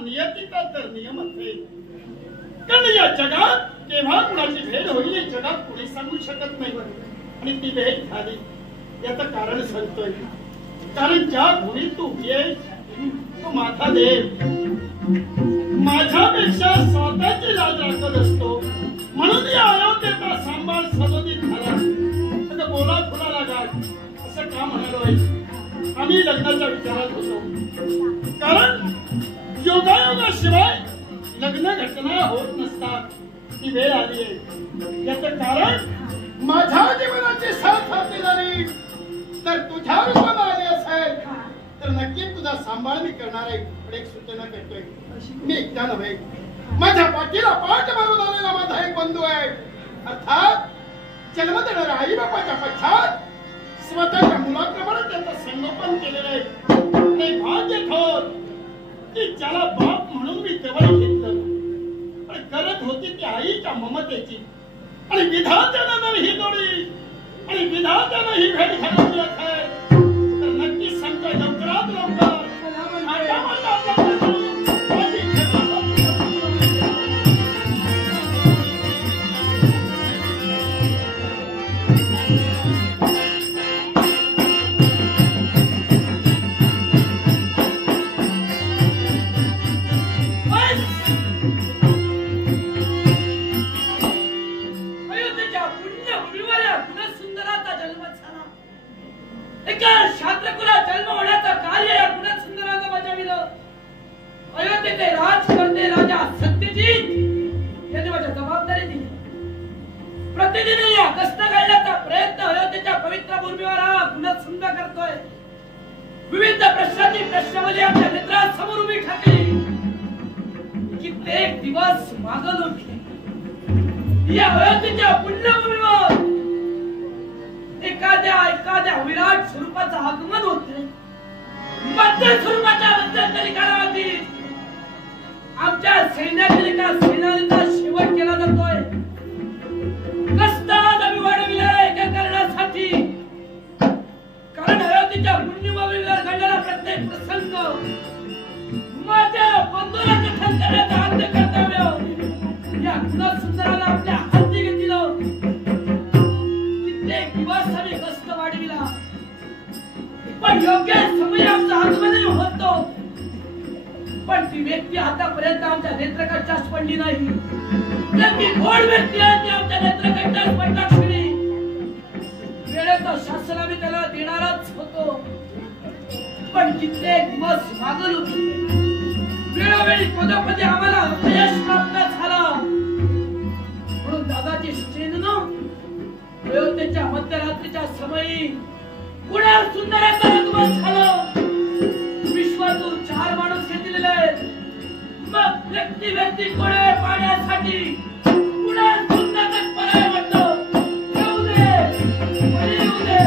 नियतीचा तर नियम असेल. कारण या जगात केव्हा कुणाची भेट होईल हे जगात कुणी सांगू शकत नाही. आणि ती भेट झाली याचं कारण सांगतोय. कारण ज्या भूमीत तू उभी आहे तो माझा देव माझ्यापेक्षा स्वतःची लाज राखत असतो. म्हणून या अयोध्येचा सांभाळ सदोदित झाला. आता बोला फुलाला गाठ असं का म्हणालोय. आम्ही लग्नाच्या विचारात होतो. कारण योगायोगाशिवाय लग्न घटना होत नसतात. ही वेळ आली आहे. याचं कारण माझ्या जीवनाची साथ साथीदारी तर तुझ्या रूपाला आली असेल तर नक्की तुझा सांभाळ मी करणार आहे. पण एक सूचना करतोय, मी एकटा नव्हे, माझ्या पाठीला पाठ मारून आलेला माझा एक बंधू आहे. अर्थात जन्म देणाऱ्या आई बापाच्या पश्चात स्वतःच्या मुलाप्रमाणे त्यांचं संगोपन केलेलं आहे. ते भाग्य थोर की ज्याला बाप म्हणून मी जवळ घेतलं. पण करत होती ती आईच्या ममतेची. आणि विधात्यानं ही जोडी आणि विधात्यानं ही भेट घडवली असेल तर नक्की सांगतोय लवकरात लवकर विविध प्रश्नांची प्रश्नावली आपल्या नेत्रासमोर उभी ठाकली. कित्येक दिवस मागं लोटले. या अयोध्येच्या पुण्यभूमीवर एखाद्या विराट स्वरूपाचं आगमन होते. मध्य स्वरूपाच्या मध्यंतरी कालावधीत आमच्या सैन्यातील एका सेनानीचा शेवट केला जातोय. कष्टात आम्ही वाढविलेला एका कारणासाठी. कारण अयोध्येच्या पुण्यभूमीवर घडलेला प्रत्येक प्रसंग माझ्या बंधूला कथन करण्याचं आद्य कर्तव्य या गुणसुंदराला आपल्या हाती घेतलं. कित्येक दिवस आम्ही कष्ट वाढविला. पण योग्य समय आमचं आगमनही होतो. पण ती व्यक्ती आतापर्यंत आमच्या नेत्रकटास पडली नाही. ती कोण व्यक्ती आहे ती आमच्या नेत्रकटास पडला क्षणी वेळेचं शासन आम्ही त्याला देणारच होतो. पण कित्येक दिवस मागं होती. वेळोवेळी पदोपदी आम्हाला अपयश प्राप्त झालं. म्हणून दादाची सूचनेनं अयोध्येच्या मध्यरात्रीच्या समयी पुन्हा सुंदराचं आगमन झालं. विश्वातून 4 माणूस घेतलेले आहेत. मग व्यक्ती कोणे पाण्यासाठी पुन्हा सुंदराचं पर्याय म्हणतो. येऊ दे, येऊ दे.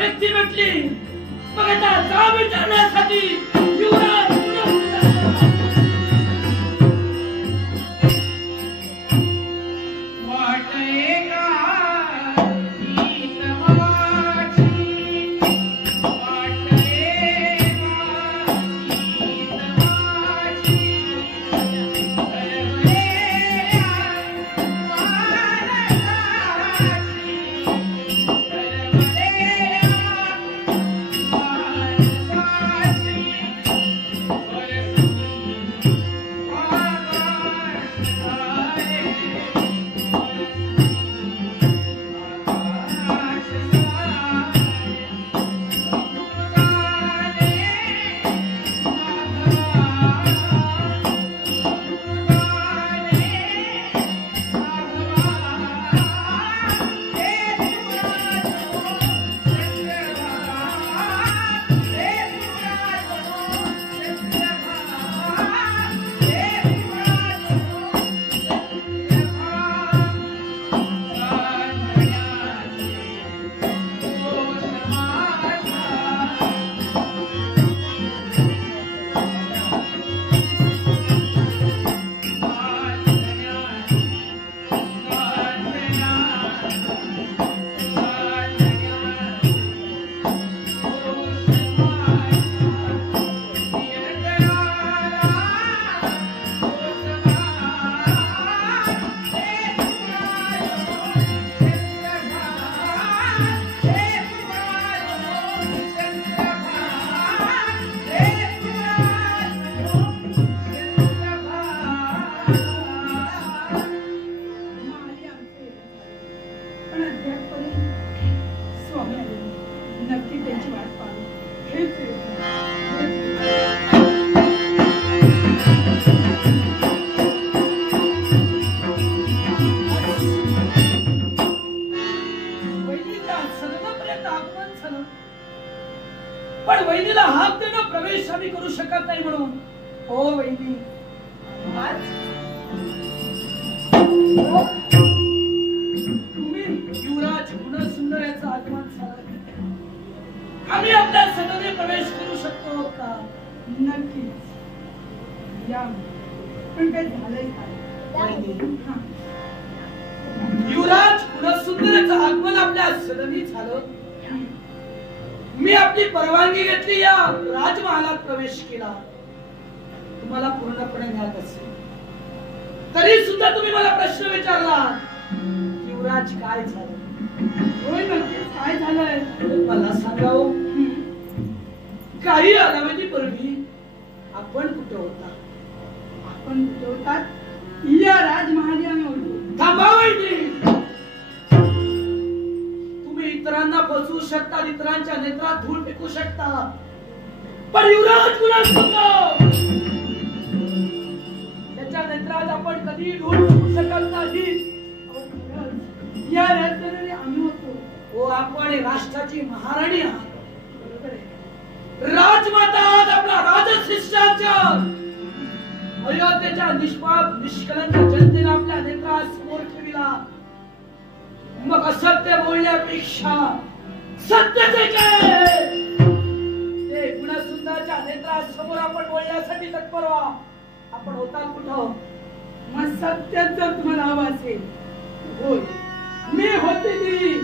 व्यक्ती भेटली. मग आता जा विचारण्यासाठी युवराज पण वहिनीला हात देणं प्रवेश आम्ही करू शकत नाही म्हणून. हो वहिनी, आज तुम्ही युवराज गुणसुंदर याचं आगमन झालं, आम्ही आपल्या सदनी प्रवेश करू शकतो का? नक्कीच या, पण काय झालंय काय? हा. युवराज गुणसुंदरचं आगमन आपल्या सदनी झालं, मी आपली परवानगी घेतली, या राजमहालात प्रवेश केला. तुम्हाला पूर्णपणे ज्ञात असेल तरी सुद्धा तुम्ही मला प्रश्न विचारला, युवराज काय झालं? होय, नक्कीच काय झालंय? मला सांगावं. काही कालावधीपूर्वी आपण कुठे होता? आपण कुठे होतात? या राजमहाली आम्ही होतो. थांबा वहिनी, तुम्ही इतरांना फसवू शकता, इतरांच्या नेत्रात धूळ फेकू शकता, पण युवराज गुणसुंदर त्याच्या नेत्रात आपण कधी धूळ फेकू शकत नाही. या राजकारणी आम्ही होतो. हो, आपण राष्ट्राची महाराणी आहात. बरोबर आहे. राजमाता आज आपला राजशिष्टाच्या अयोध्येच्या निष्पाप निष्कलंक जनतेला आपल्या नेत्रासमोर ठेविला. मग असत्य बोलण्यापेक्षा सत्याचे काय ते गुणसुंदरच्या नेत्रासमोर आपण बोलण्यासाठी तत्पर व्हा. आपण होता कुठं? मग सत्यात जर तुम्हाला हवं असेल, होय, मी होते ती.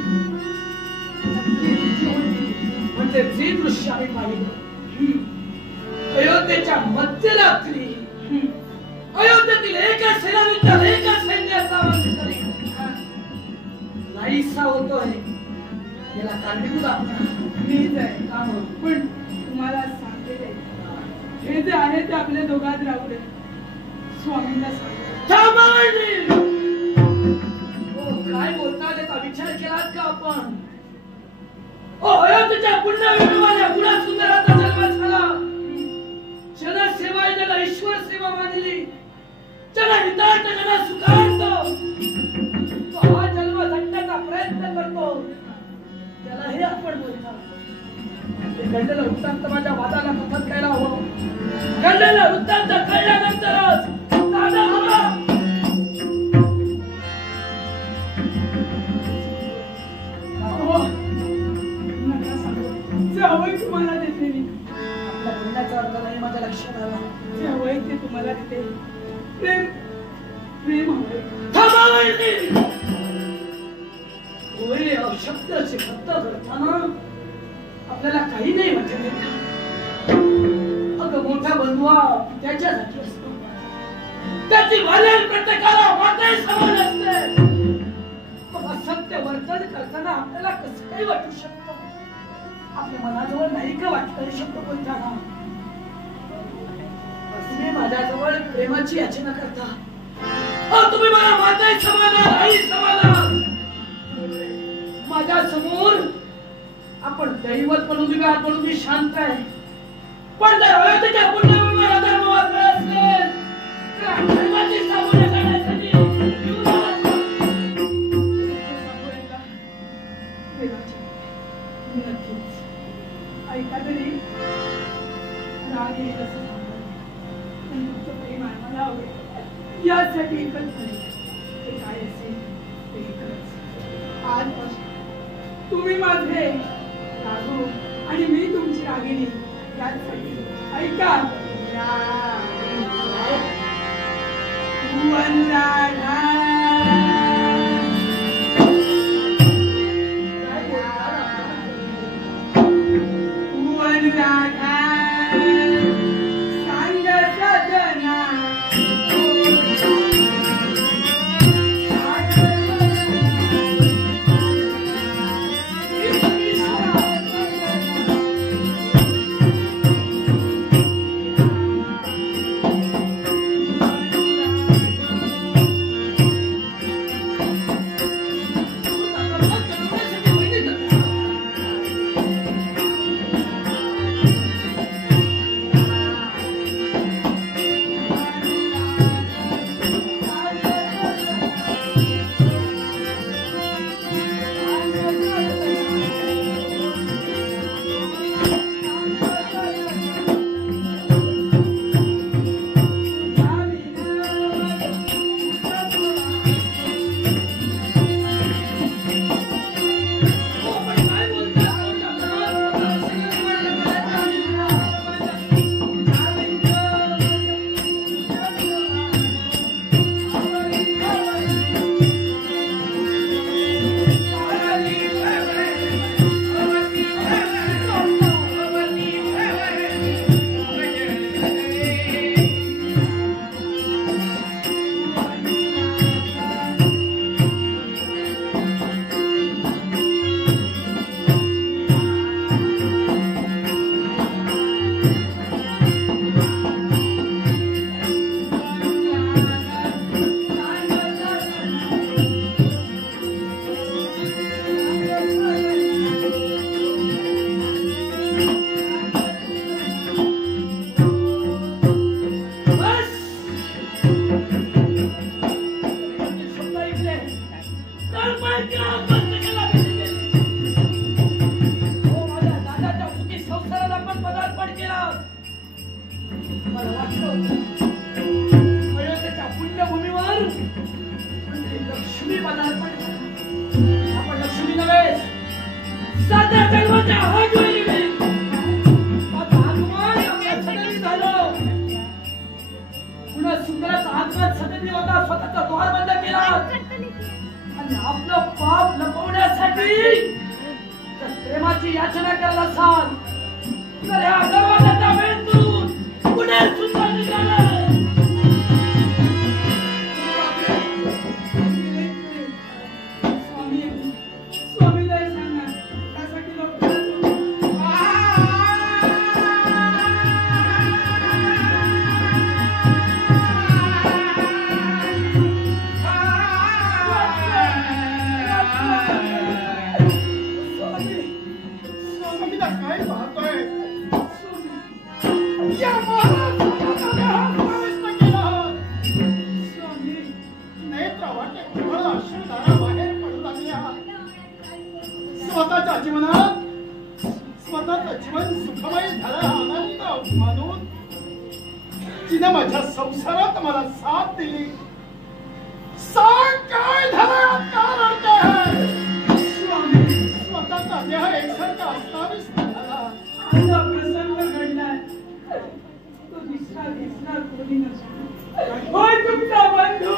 म्हणजे जे दृश्य आम्ही पाहिलं अयोध्येच्या मध्यरात्री, अयोध्येतील एका सेनानीच्या एका सैन्याचा नाहीसा होतोय, याला कारणीभूत मीच आहे. पण तुम्हाला सांगते, हे जे आहे ते आपल्या दोघात राहू दे. स्वामींना सांग. काय बोलतात याचा विचार केलात का आपण? अयोध्येच्या पुण्यविवाहाने गुणसुंदराचा जन्म झाला. जनसेवा ज्याला ईश्वर सेवा मानली, ज्याला हितार्थ, ज्याला सुखार्थ, तो हा जन्म जगण्याचा प्रयत्न करतो, त्याला हे आपण बोलतात. हे घडलेलं वृत्तांत माझ्या वादाला कथन करायला हवं. घडलेलं वृत्तांत कळल्यानंतरच दादा हवा. हवंय तुम्हाला देते मी. आपल्या बोलण्याचा अर्थ नाही माझ्या लक्षात आला. जे हवंय ते तुम्हाला देते. प्रेम, प्रेम हवंय. होय, अशब्दाचे शब्द करताना आपल्याला काही नाही वाटत. अगं मोठा बंधुआ त्याच्या जागी असतो, त्याची भालेल प्रत्येकाला वाटे समान असते. मग असत्य वर्तन करताना आपल्याला कसं काही वाटू शकतं? आपल्या मनाजवळ नाही का वाटतं शब्द बोलताना? तुम्ही माझ्याजवळ प्रेमाची याचना करता, तुम्ही मला माताई समान, आई समान. माझ्या समोर आपण दैवत म्हणून उभे आहात म्हणून मी शांत आहे. पण जर अयोध्येच्या पुण्यभूमीवर धर्म वाचला असेल तर धर्माची स्थापना करण्यासाठी ऐका तरी राग येईल असं सांगतात, पण तुमचं प्रेम आम्हाला हवं. यासाठी एकच नाही, ते काय असेल ते एकच. आजपासून तुम्ही माझे राघव आणि मी तुमची रागिणी. यासाठी ऐका, पदार्पण केला. मला वाटलं अयोध्येच्या पुण्यभूमीवर लक्ष्मी पदार्पण केलं. आपण लक्ष्मी नव्हे, साध्या जन्माच्या हात वळली. माझा आत्मान आपल्या सदनी झालं. पुन्हा सुंदराचा आत्मा सदनी होता, स्वतःचा द्वार बंद केला आणि आपलं पाप लपवण्यासाठी जर प्रेमाची याचना करायला असाल तर ह्या दरवाजाच्या वेळेतून पुढे सुद्धा निघाला. स्वामी नाही सांगणार त्यासाठी लोक काय पाहतोय? या महाराजाने हा प्रवेश केला. नेत्र वाटे केवळ अश्रुधारा बाहेर पडू लागल्या. स्वतःच्या जीवनात स्वतःचं जीवन सुखमय झालं आनंद मानून तिने माझ्या संसारात मला साथ दिली. सांग काय झालं? का रडते? स्वतःचा देह एकसारखा अस्ताव्यस्त झाला. असा प्रसंग घडलाय तो दिसणार कोणी नसतो. होय तुमचा बंधू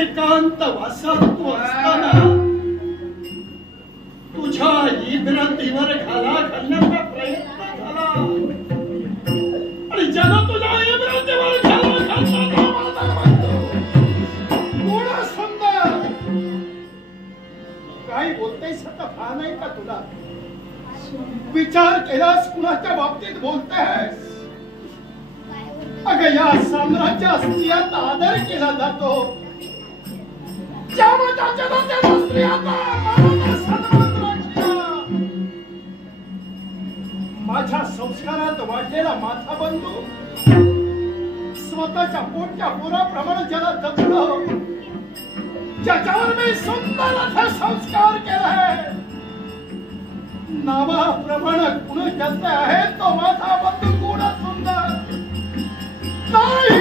एकांत वासात तू असताना तुझ्या इब्रतीवर घाला घालण्याचा प्रयत्न झाला आणि ज्यानं तुझ्या इब्रतीवर घाला घालण्याचा माझा बंधू थोडा सुंदर काय बोलतेस आता भान आहे का तुला? विचार केलास कुणाच्या बाबतीत बोलतेस? अगं या साम्राज्य स्त्रियांचा आदर केला जातो. माझ्या संस्कारात वाढलेला माझा बंधू स्वतःच्या पोटच्या पोराप्रमाणे ज्याला जपलं, ज्याच्यावर मी सुंदर असे संस्कार केले, नावाप्रमाणे गुण ज्याचे आहे तो माझा बंधू गुण सुंदर नाही.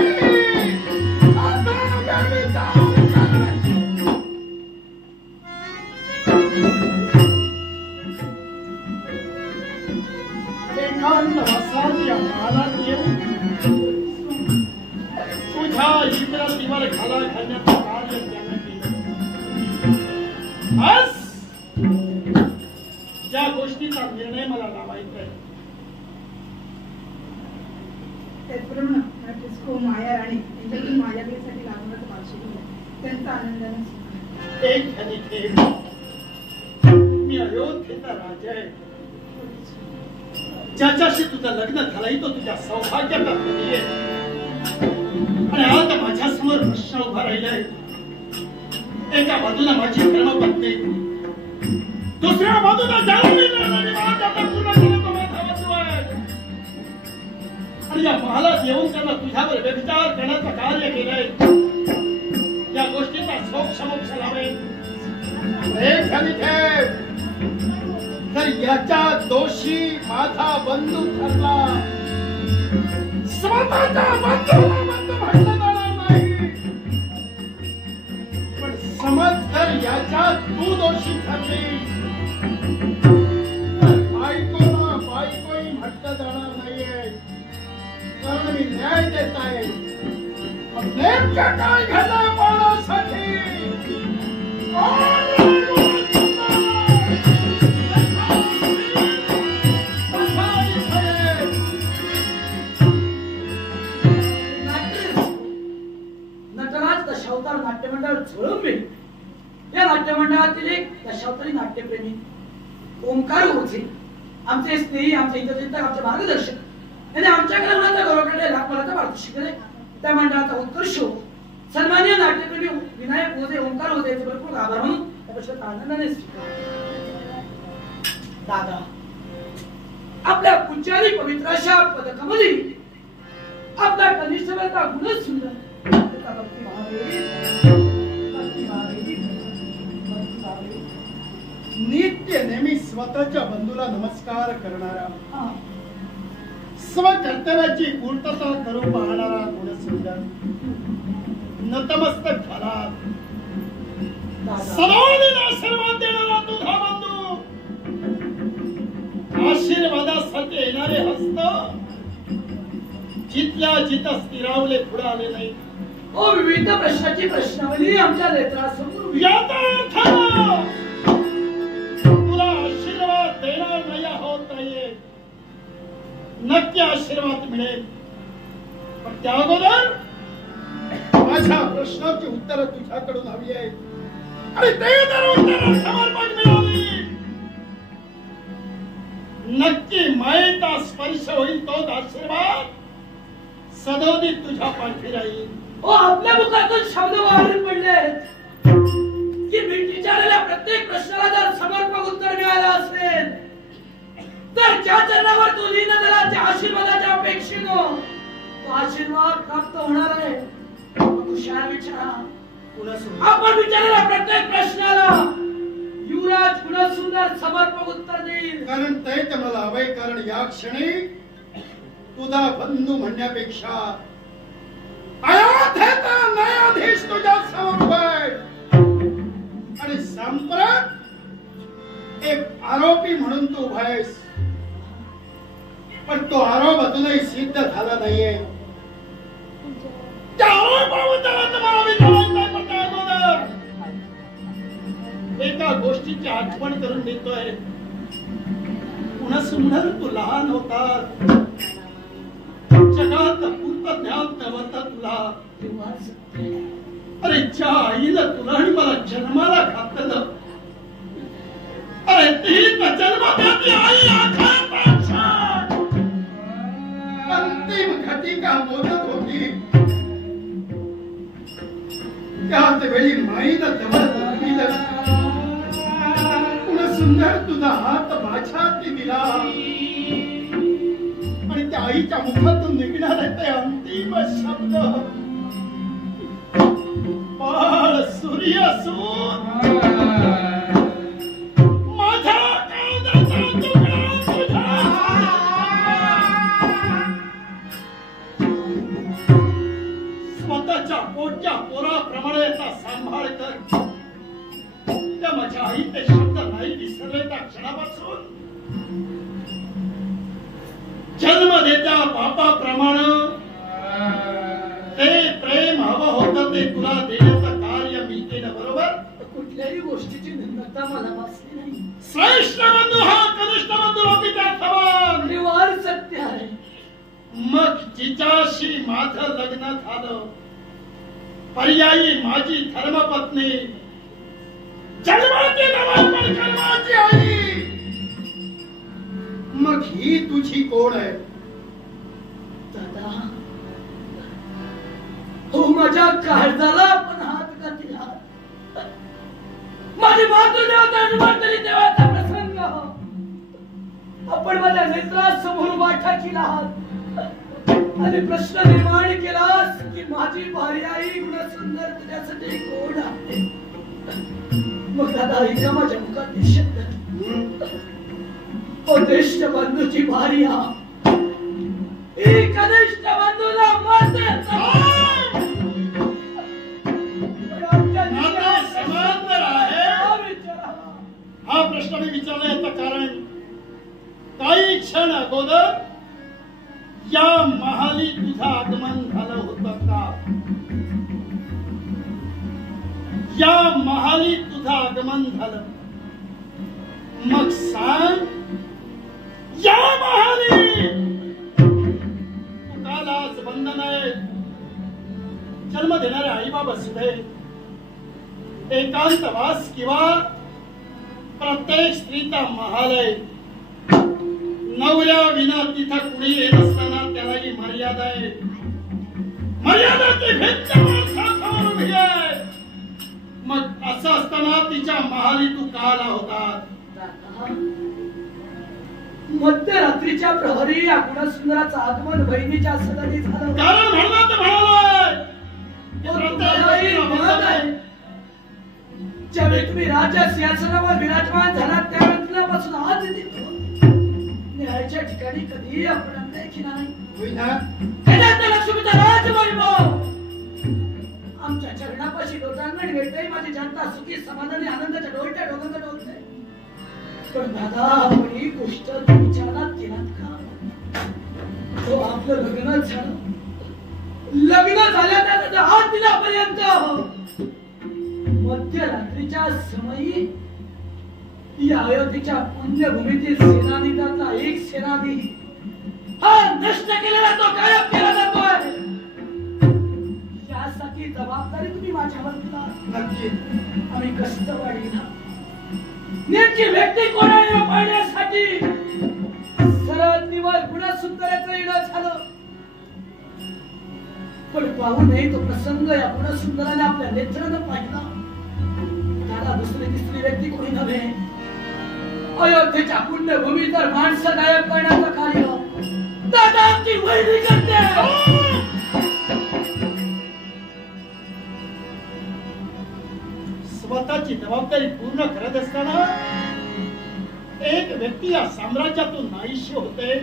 तुझ्या इब्रतीवर घाला घालण्याचं कार्य त्यानं केलं. बस ज्या गोष्टीचा निर्णय मला लावायचा आहे त्याचप्रमाणे फ्रान्सिस्को माया आणि त्यांच्यातून माझ्याकडे लागणारच वार्षिक त्यांचा आनंदाने एक खनिके मी अयोध्येचा राजा आहे. ज्याच्याशी तुझं लग्न झालंय तो तुझ्या सौभाग्याचा प्रती आहे. आणि आता माझ्या समोर प्रश्न उभा राहिलाय. एका बाजूला माझी धर्मपत्नी, दुसऱ्या बाजूला आणि या महालात येऊन त्यांना तुझ्यावर व्यभिचार करण्याचं कार्य केलंय. या गोष्टीचा सोक्ष लावेल. तर याच्या दोषी माझा बंधू ठरला. स्वतःच्या बंधूला बंधू म्हटलं जाणार नाही. पण समज जर याच्या तू दोषी ठरली तर बायकोला बायकोही म्हटलं जाणार नाहीये. कारण मी न्याय देत आहे. नेमकं काय घडलं पाहण्यासाठी दशावतार नाट्यमंडळ झोळंबे या नाट्यमंडळातील एक दशावतारी नाट्यप्रेमी ओंकार होते. आमचे स्नेही, आमचे हितचिंतक, आमचे मार्गदर्शक यांनी आमच्याकडे होण्याचा गौरवकडे लाखभराचा पारितोषिक दिले. त्या मंडळाचा उत्कर्ष सन्माननीय नाट्यप्रेमी विनायक होते, ओंकार होते याचे भरपूर आभार म्हणून त्यापेक्षा आनंदाने स्वीकार. दादा, आपल्या पुंचारी पवित्र अशा पदकमली आपला कनिष्ठ वेळचा गुणच सुंदर. त्याचा भक्तिभावे नित्य नेहमी स्वतःच्या बंधूला नमस्कार करणारा, हा. स्वकर्तव्याची पूर्तता करू पाहणारा गुणसुंदर, नतमस्तक झाला. सर्वांना आशीर्वाद देणारा तुझा बंधू, आशीर्वादासाठी येणारे हस्त जिथल्या जिथं स्थिरावले पुढे आले नाही. ओ विविध प्रश्नाची प्रश्नावली आमच्या नेत्रासमोर तुला आशीर्वाद देणार नाही आहोत नाहीये, नक्की आशीर्वाद मिळेल. पण त्या अगोदर माझ्या प्रश्नाची उत्तर तुझ्याकडून हवी आहे. आणि ते जर उत्तर समर्पण मिळाली, नक्की मायेचा स्पर्श होईल. तोच आशीर्वाद सदोदित तुझ्या पाठी राहील. ओ आपल्या मुखातून शब्द वाहून पडले की मी विचारलेल्या प्रत्येक प्रश्नाला जर समर्पक उत्तर मिळालं असेल तर ज्या चरणावर तू लीन झाला त्या आशीर्वादाच्या अपेक्षेनं तो आशीर्वाद प्राप्त होणार आहे. हुशार विचारा, आपण विचारलेल्या प्रत्येक प्रश्नाला युवराज गुणसुंदर समर्पक उत्तर देईल. कारण ते मला हवंय. कारण या क्षणी तुझा बंधू म्हणण्यापेक्षा अयोध्येचा न्यायाधीश तुझ्या समोर उभाय आणि संप्रत एक आरोपी म्हणून तू उभायस. पण तो आरोप अजूनही सिद्ध झाला नाहीये. त्या आरोपाबद्दल तुम्हाला विचारायचं पण त्या अगोदर एका गोष्टीची आठवण करून देतोय. गुणसुंदर तू लहान होता, जगात पूर्ण ज्ञान नव्हतं तुला. अरे ज्या आईनं तुला आणि मला जन्माला घातलं, अरे ती जन्मदाती आई आघाताच्या अंतिम घटिका मोदत होती. त्याच वेळी माईनं जवळ बोलविलं, गुणसुंदर तुझा हात माझ्या हाती दिला आणि त्या आईच्या मुखातून निघणारे ते अंतिम शब्द, बाळ सूर्यसून माझ्या काळजाचा तुकडा तुझ्या स्वतःच्या पोटच्या पोराप्रमाणे याचा सांभाळ कर. त्या माझ्या आई ते शब्द नाही विसरले. त्या क्षणापासून जन्म देत्या बापाप्रमाणे ते प्रेम हवं होतं ते तुला देण्याचं कार्य मी केलं. बरोबर? कुठल्याही गोष्टीची भिन्नता मला वाचली नाही. श्रेष्ठ बंधू हा कनिष्ठ बंधू पिता समान निवार सत्य आहे. मग जिच्याशी माझं लग्न झालं, पर्यायी माझी धर्मपत्नी, जन्माची नवलपण कर्माची आई, मग ही तुझी कोण आहे? दादा, हो माझ्या काळजाला पण हात का दिला. माझी मातृदेवता निर्माण देवाचा प्रसंग आपण माझ्या नेत्रासमोर वाटा केला आणि प्रश्न निर्माण केलास की माझी भारी आई गुणसुंदर तुझ्यासाठी कोण आहे. मग दादा ऐका माझ्या मुखात निषेध, ओ ज्येष्ठ बंधूची भारी हा कनिष्ठ बंधूला मारते. हा प्रश्न मी विचारण्याचं कारण काही क्षण अगोदर या महाली तुझं आगमन झालं होतं का? या महाली तुझं आगमन झालं, मग सांग या महाली तुकाला आज बंधन आहे. जन्म देणारे आई बाबा सुद्धा एकांतवास किंवा प्रत्येक स्त्रीचा महाल आहे. नवऱ्या विना तिथं कुणी येत असताना त्यालाही मर्यादा आहे. मर्यादाची भिंत माणसासमोर उभी आहे. मग असं असताना तिच्या महाली तू का आला होता? मध्यरात्रीच्या प्रहरी या गुणसुंदराचं आगमन बहिणीच्या सदनी झालं. कारण म्हणलं ते म्हणालोय. तो तुम्हालाही म्हणत आहे. ज्यावेळी तुम्ही राजा सिंहासनावर विराजमान झालात त्यावेळेपासून आज न्यायाच्या ठिकाणी कधीही आपण अन्याय केला नाही. होईना त्याच्यात लक्ष्मीचा राजवैभव आमच्या चरणापाशी लोटांगण भेटते. माझी जनता सुखी समाधानी आनंदाच्या डोलत्या डोंगांना डोलते. पण दादा आपण ही गोष्ट विचारात केलात का? तो आपलं लग्न झालं. लग्न झाल्यानंतर हात दिल्यापर्यंत मध्यरात्रीच्या समयी या अयोध्येच्या पुण्यभूमीतील सेनानीकातला एक सेनानी हा नष्ट केलेला तो गायब केला जातोय. यासाठी जबाबदारी तुम्ही माझ्यावर दिला. नक्की आम्ही कष्टवाढीला नेमकी व्यक्ती कोण आहे हे पाहण्यासाठी सरहद्दीवर गुणसुंदराचं येणं झालं. पण पाहू नये तो प्रसंग या गुणसुंदराने आपल्या नेत्रानं पाहिला. त्याला दुसरी तिसरी व्यक्ती कोणी नव्हे. अयोध्येच्या पुण्यभूमी तर माणसं गायब करण्याचं कार्य दादा आमची वैरी करते. स्वतःची जबाबदारी पूर्ण करत असताना एक व्यक्ती या साम्राज्यातून नाहीशी होते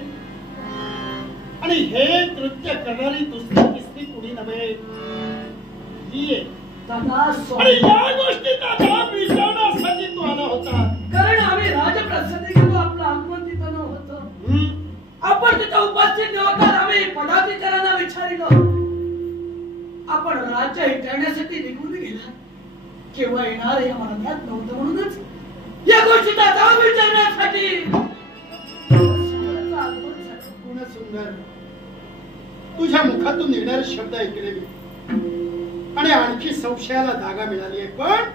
आणि हे कृत्य करणारी दुसरी तिसरी कुणी नव्हे ही आहे. आणि या गोष्टीचा जाब विचारण्यासाठी तू आला होता. कारण आम्ही राजप्रसंगी गेलो. आपलं आगमन तिथं नव्हतं. आपण तिथं उपस्थित नव्हता. आम्ही पदाधिकाऱ्यांना विचारलं. आपण राज्य हिटवण्यासाठी निघून गेला. केव्हा येणार हे आम्हाला ज्ञात नव्हतं. म्हणूनच या गोष्टीचा जाब विचारण्यासाठी गुणसुंदर तुझ्या मुखातून निघणारे शब्द ऐकले मी आणि आणखी संशयाला जागा मिळाली आहे. पण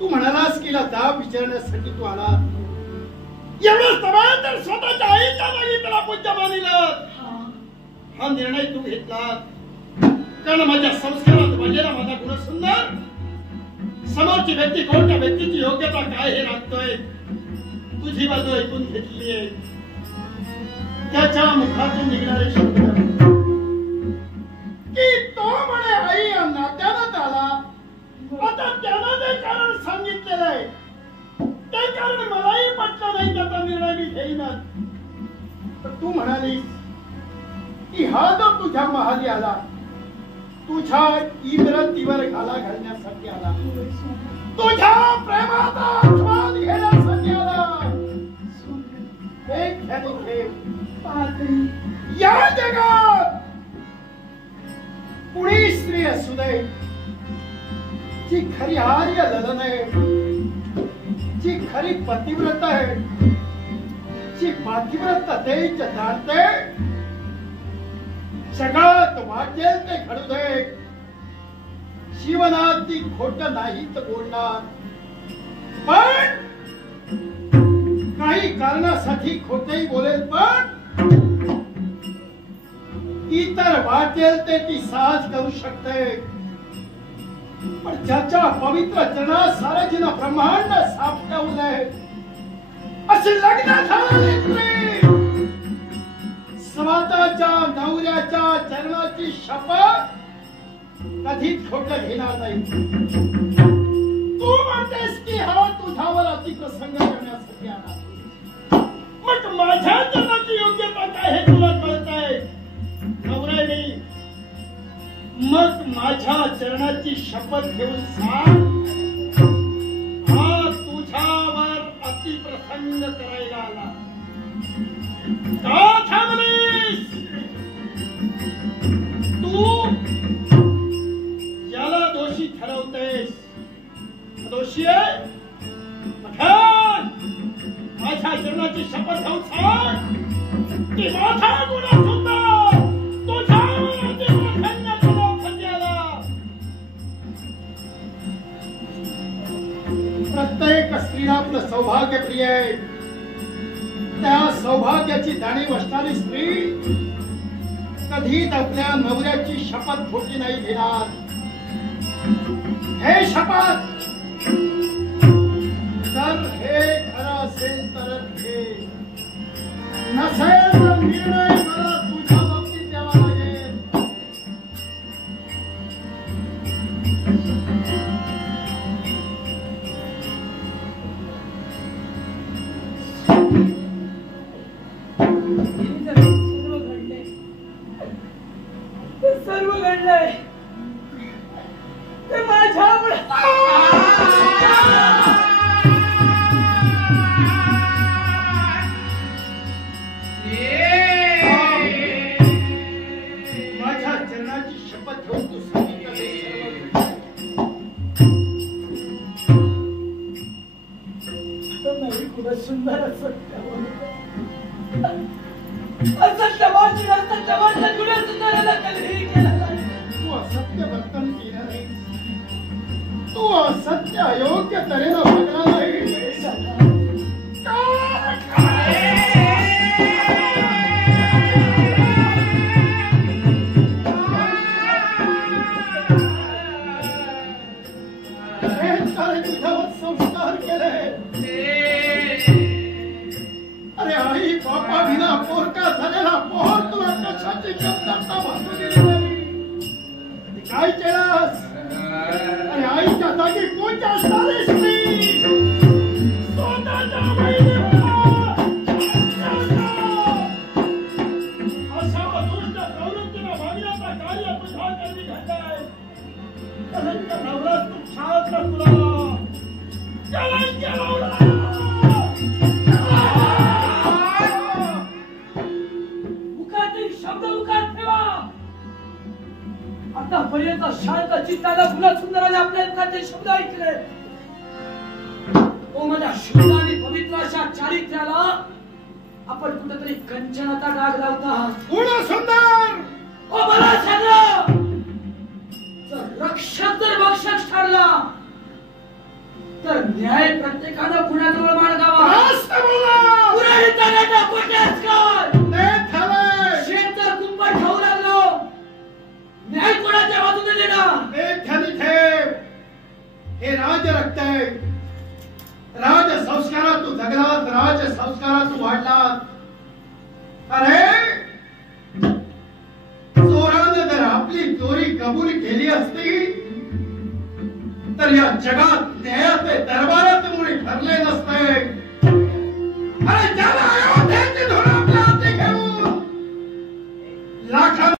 तू म्हणालास की जाब विचारण्यासाठी तू आला. एवढंच नव्हे तर स्वतःच्या आईच्या जागी त्याला पूज्य मानिलं. हा निर्णय तू घेतला कारण माझ्या संस्कारात वाढलेला माझा गुणसुंदर समोरची व्यक्ती कोणत्या व्यक्तीची योग्यता काय हे राखतोय. तुझी बाजू ऐकून घेतली आहे. त्याच्या मुखातून निघणारे शब्द की तो म्हणे आई नात्यानं आला. आता त्यानं जे कारण सांगितलेलं आहे ते कारण मलाही पटलं नाही. त्याचा निर्णय मी घेईनच. तर तू म्हणालीस की हा जो तुझ्या महाली आला तुझ्या इमरतीवर घाला घालण्यासाठी आला. तुझ्या प्रेमाचा आस्वाद घेण्यासाठी आला. एक या जगात कुणी स्त्री असू दे जी खरी आर्य ललन आहे, जी खरी पतिव्रत आहे, जी पातिव्रतेच जाणते जगात वाटेल ते घडू दे. जीवनात ती खोट नाहीत बोलणार. पण काही कारणासाठी खोटही बोलेल. पण इतर वाटेल ते ती सहज करू शकते. पण ज्याच्या पवित्र चरणात सारे जिना ब्रह्मांड सापडवले असे लग्न झालेली स्त्री स्वतःच्या नवऱ्याच्या चरणाची शपथ कधीच खोट घेणार नाही. तू म्हणतेस की हा तुझ्यावर अतिप्रसंग करण्यासाठी आला. मग माझ्या चरणाची योग्यता काय हे तुला कळतंय नवऱ्याने. मग माझ्या चरणाची शपथ घेऊन सांग हा तुझ्यावर अतिप्रसंग करायला आला का थांबलीस. तू याला दोषी ठरवतेस. दोषी आहे माझ्या चरणाची शपथ घेऊन सांग की माझा गुन्हा सुद्धा तुझ्यावर अतिप्रसंग करण्यासाठी आला. प्रत्येक स्त्रीला आपलं सौभाग्य प्रिय आहे. त्या सौभाग्याची जाणीव असणारी स्त्री कधीच आपल्या नवऱ्याची शपथ खोटी नाही घेणार. हे शपथ जर हे खरं असेल तरच घे. नसेल तर निर्णय मला तुझ्या बाबतीत द्यावा लागेल. सर्व घडलंय ते माझ्यामुळे. माझ्या जन्माची शपथ घेऊन तू सांगितलं हे सर्व नाही कुणा सुंदर असत्य वाचून असत्य वाचन कुणा सुंदराला कधीही केला नाही. तू असत्य वर्तन केलं नाही. तू असत्य अयोग्य तऱ्हेनं वागला नाही. तुझ्यावर संस्कार केले. अरे आई बापा विना पोरका झालेला पोहर तुला कशाची कमतरता भासू दिली नाही. काय केलास? अरे आईच्या जागी कोणत्या असणारीस मी? स्वतःच्या बहिणीला अशा दुष्ट प्रवृत्तीनं वागण्याचा कार्य तुझ्या करवी घडलाय. कलंक नवराच तू छावला तुला. कलंक नवरा. शब्द मुखात ठेवा. आतापर्यंत शांत चित्ताला गुणा सुंदराने आपल्या मुखातले शब्द ऐकले. ओ माझ्या शुद्ध आणि पवित्र अशा चारित्र्याला आपण कुठेतरी कंचनाचा डाग लावता. गुण सुंदर. ओ मला सांगा, जर रक्षक जर भक्षक ठरला तर न्याय प्रत्येकानं गुणाजवळ माळगावा. रास्त बोला. पुराणीचा नाटा कोट्याच काय ते ठेवे. शेत जर कुंपण खाऊ लागलो, न्याय कोणाच्या बाजूने देणार? ते ध्यानी ठेव. हे राज रक्त आहे. राज संस्कारात तू जगलात. राज संस्कारात तू वाढलात. अरे चोराने जर आपली चोरी कबूल केली असती तर या जगात न्यायाचे दरबारात मुळे ठरले नसते. अरे ज्याला अयोध्येची धूळ आपल्या हाती घेऊन लाखांना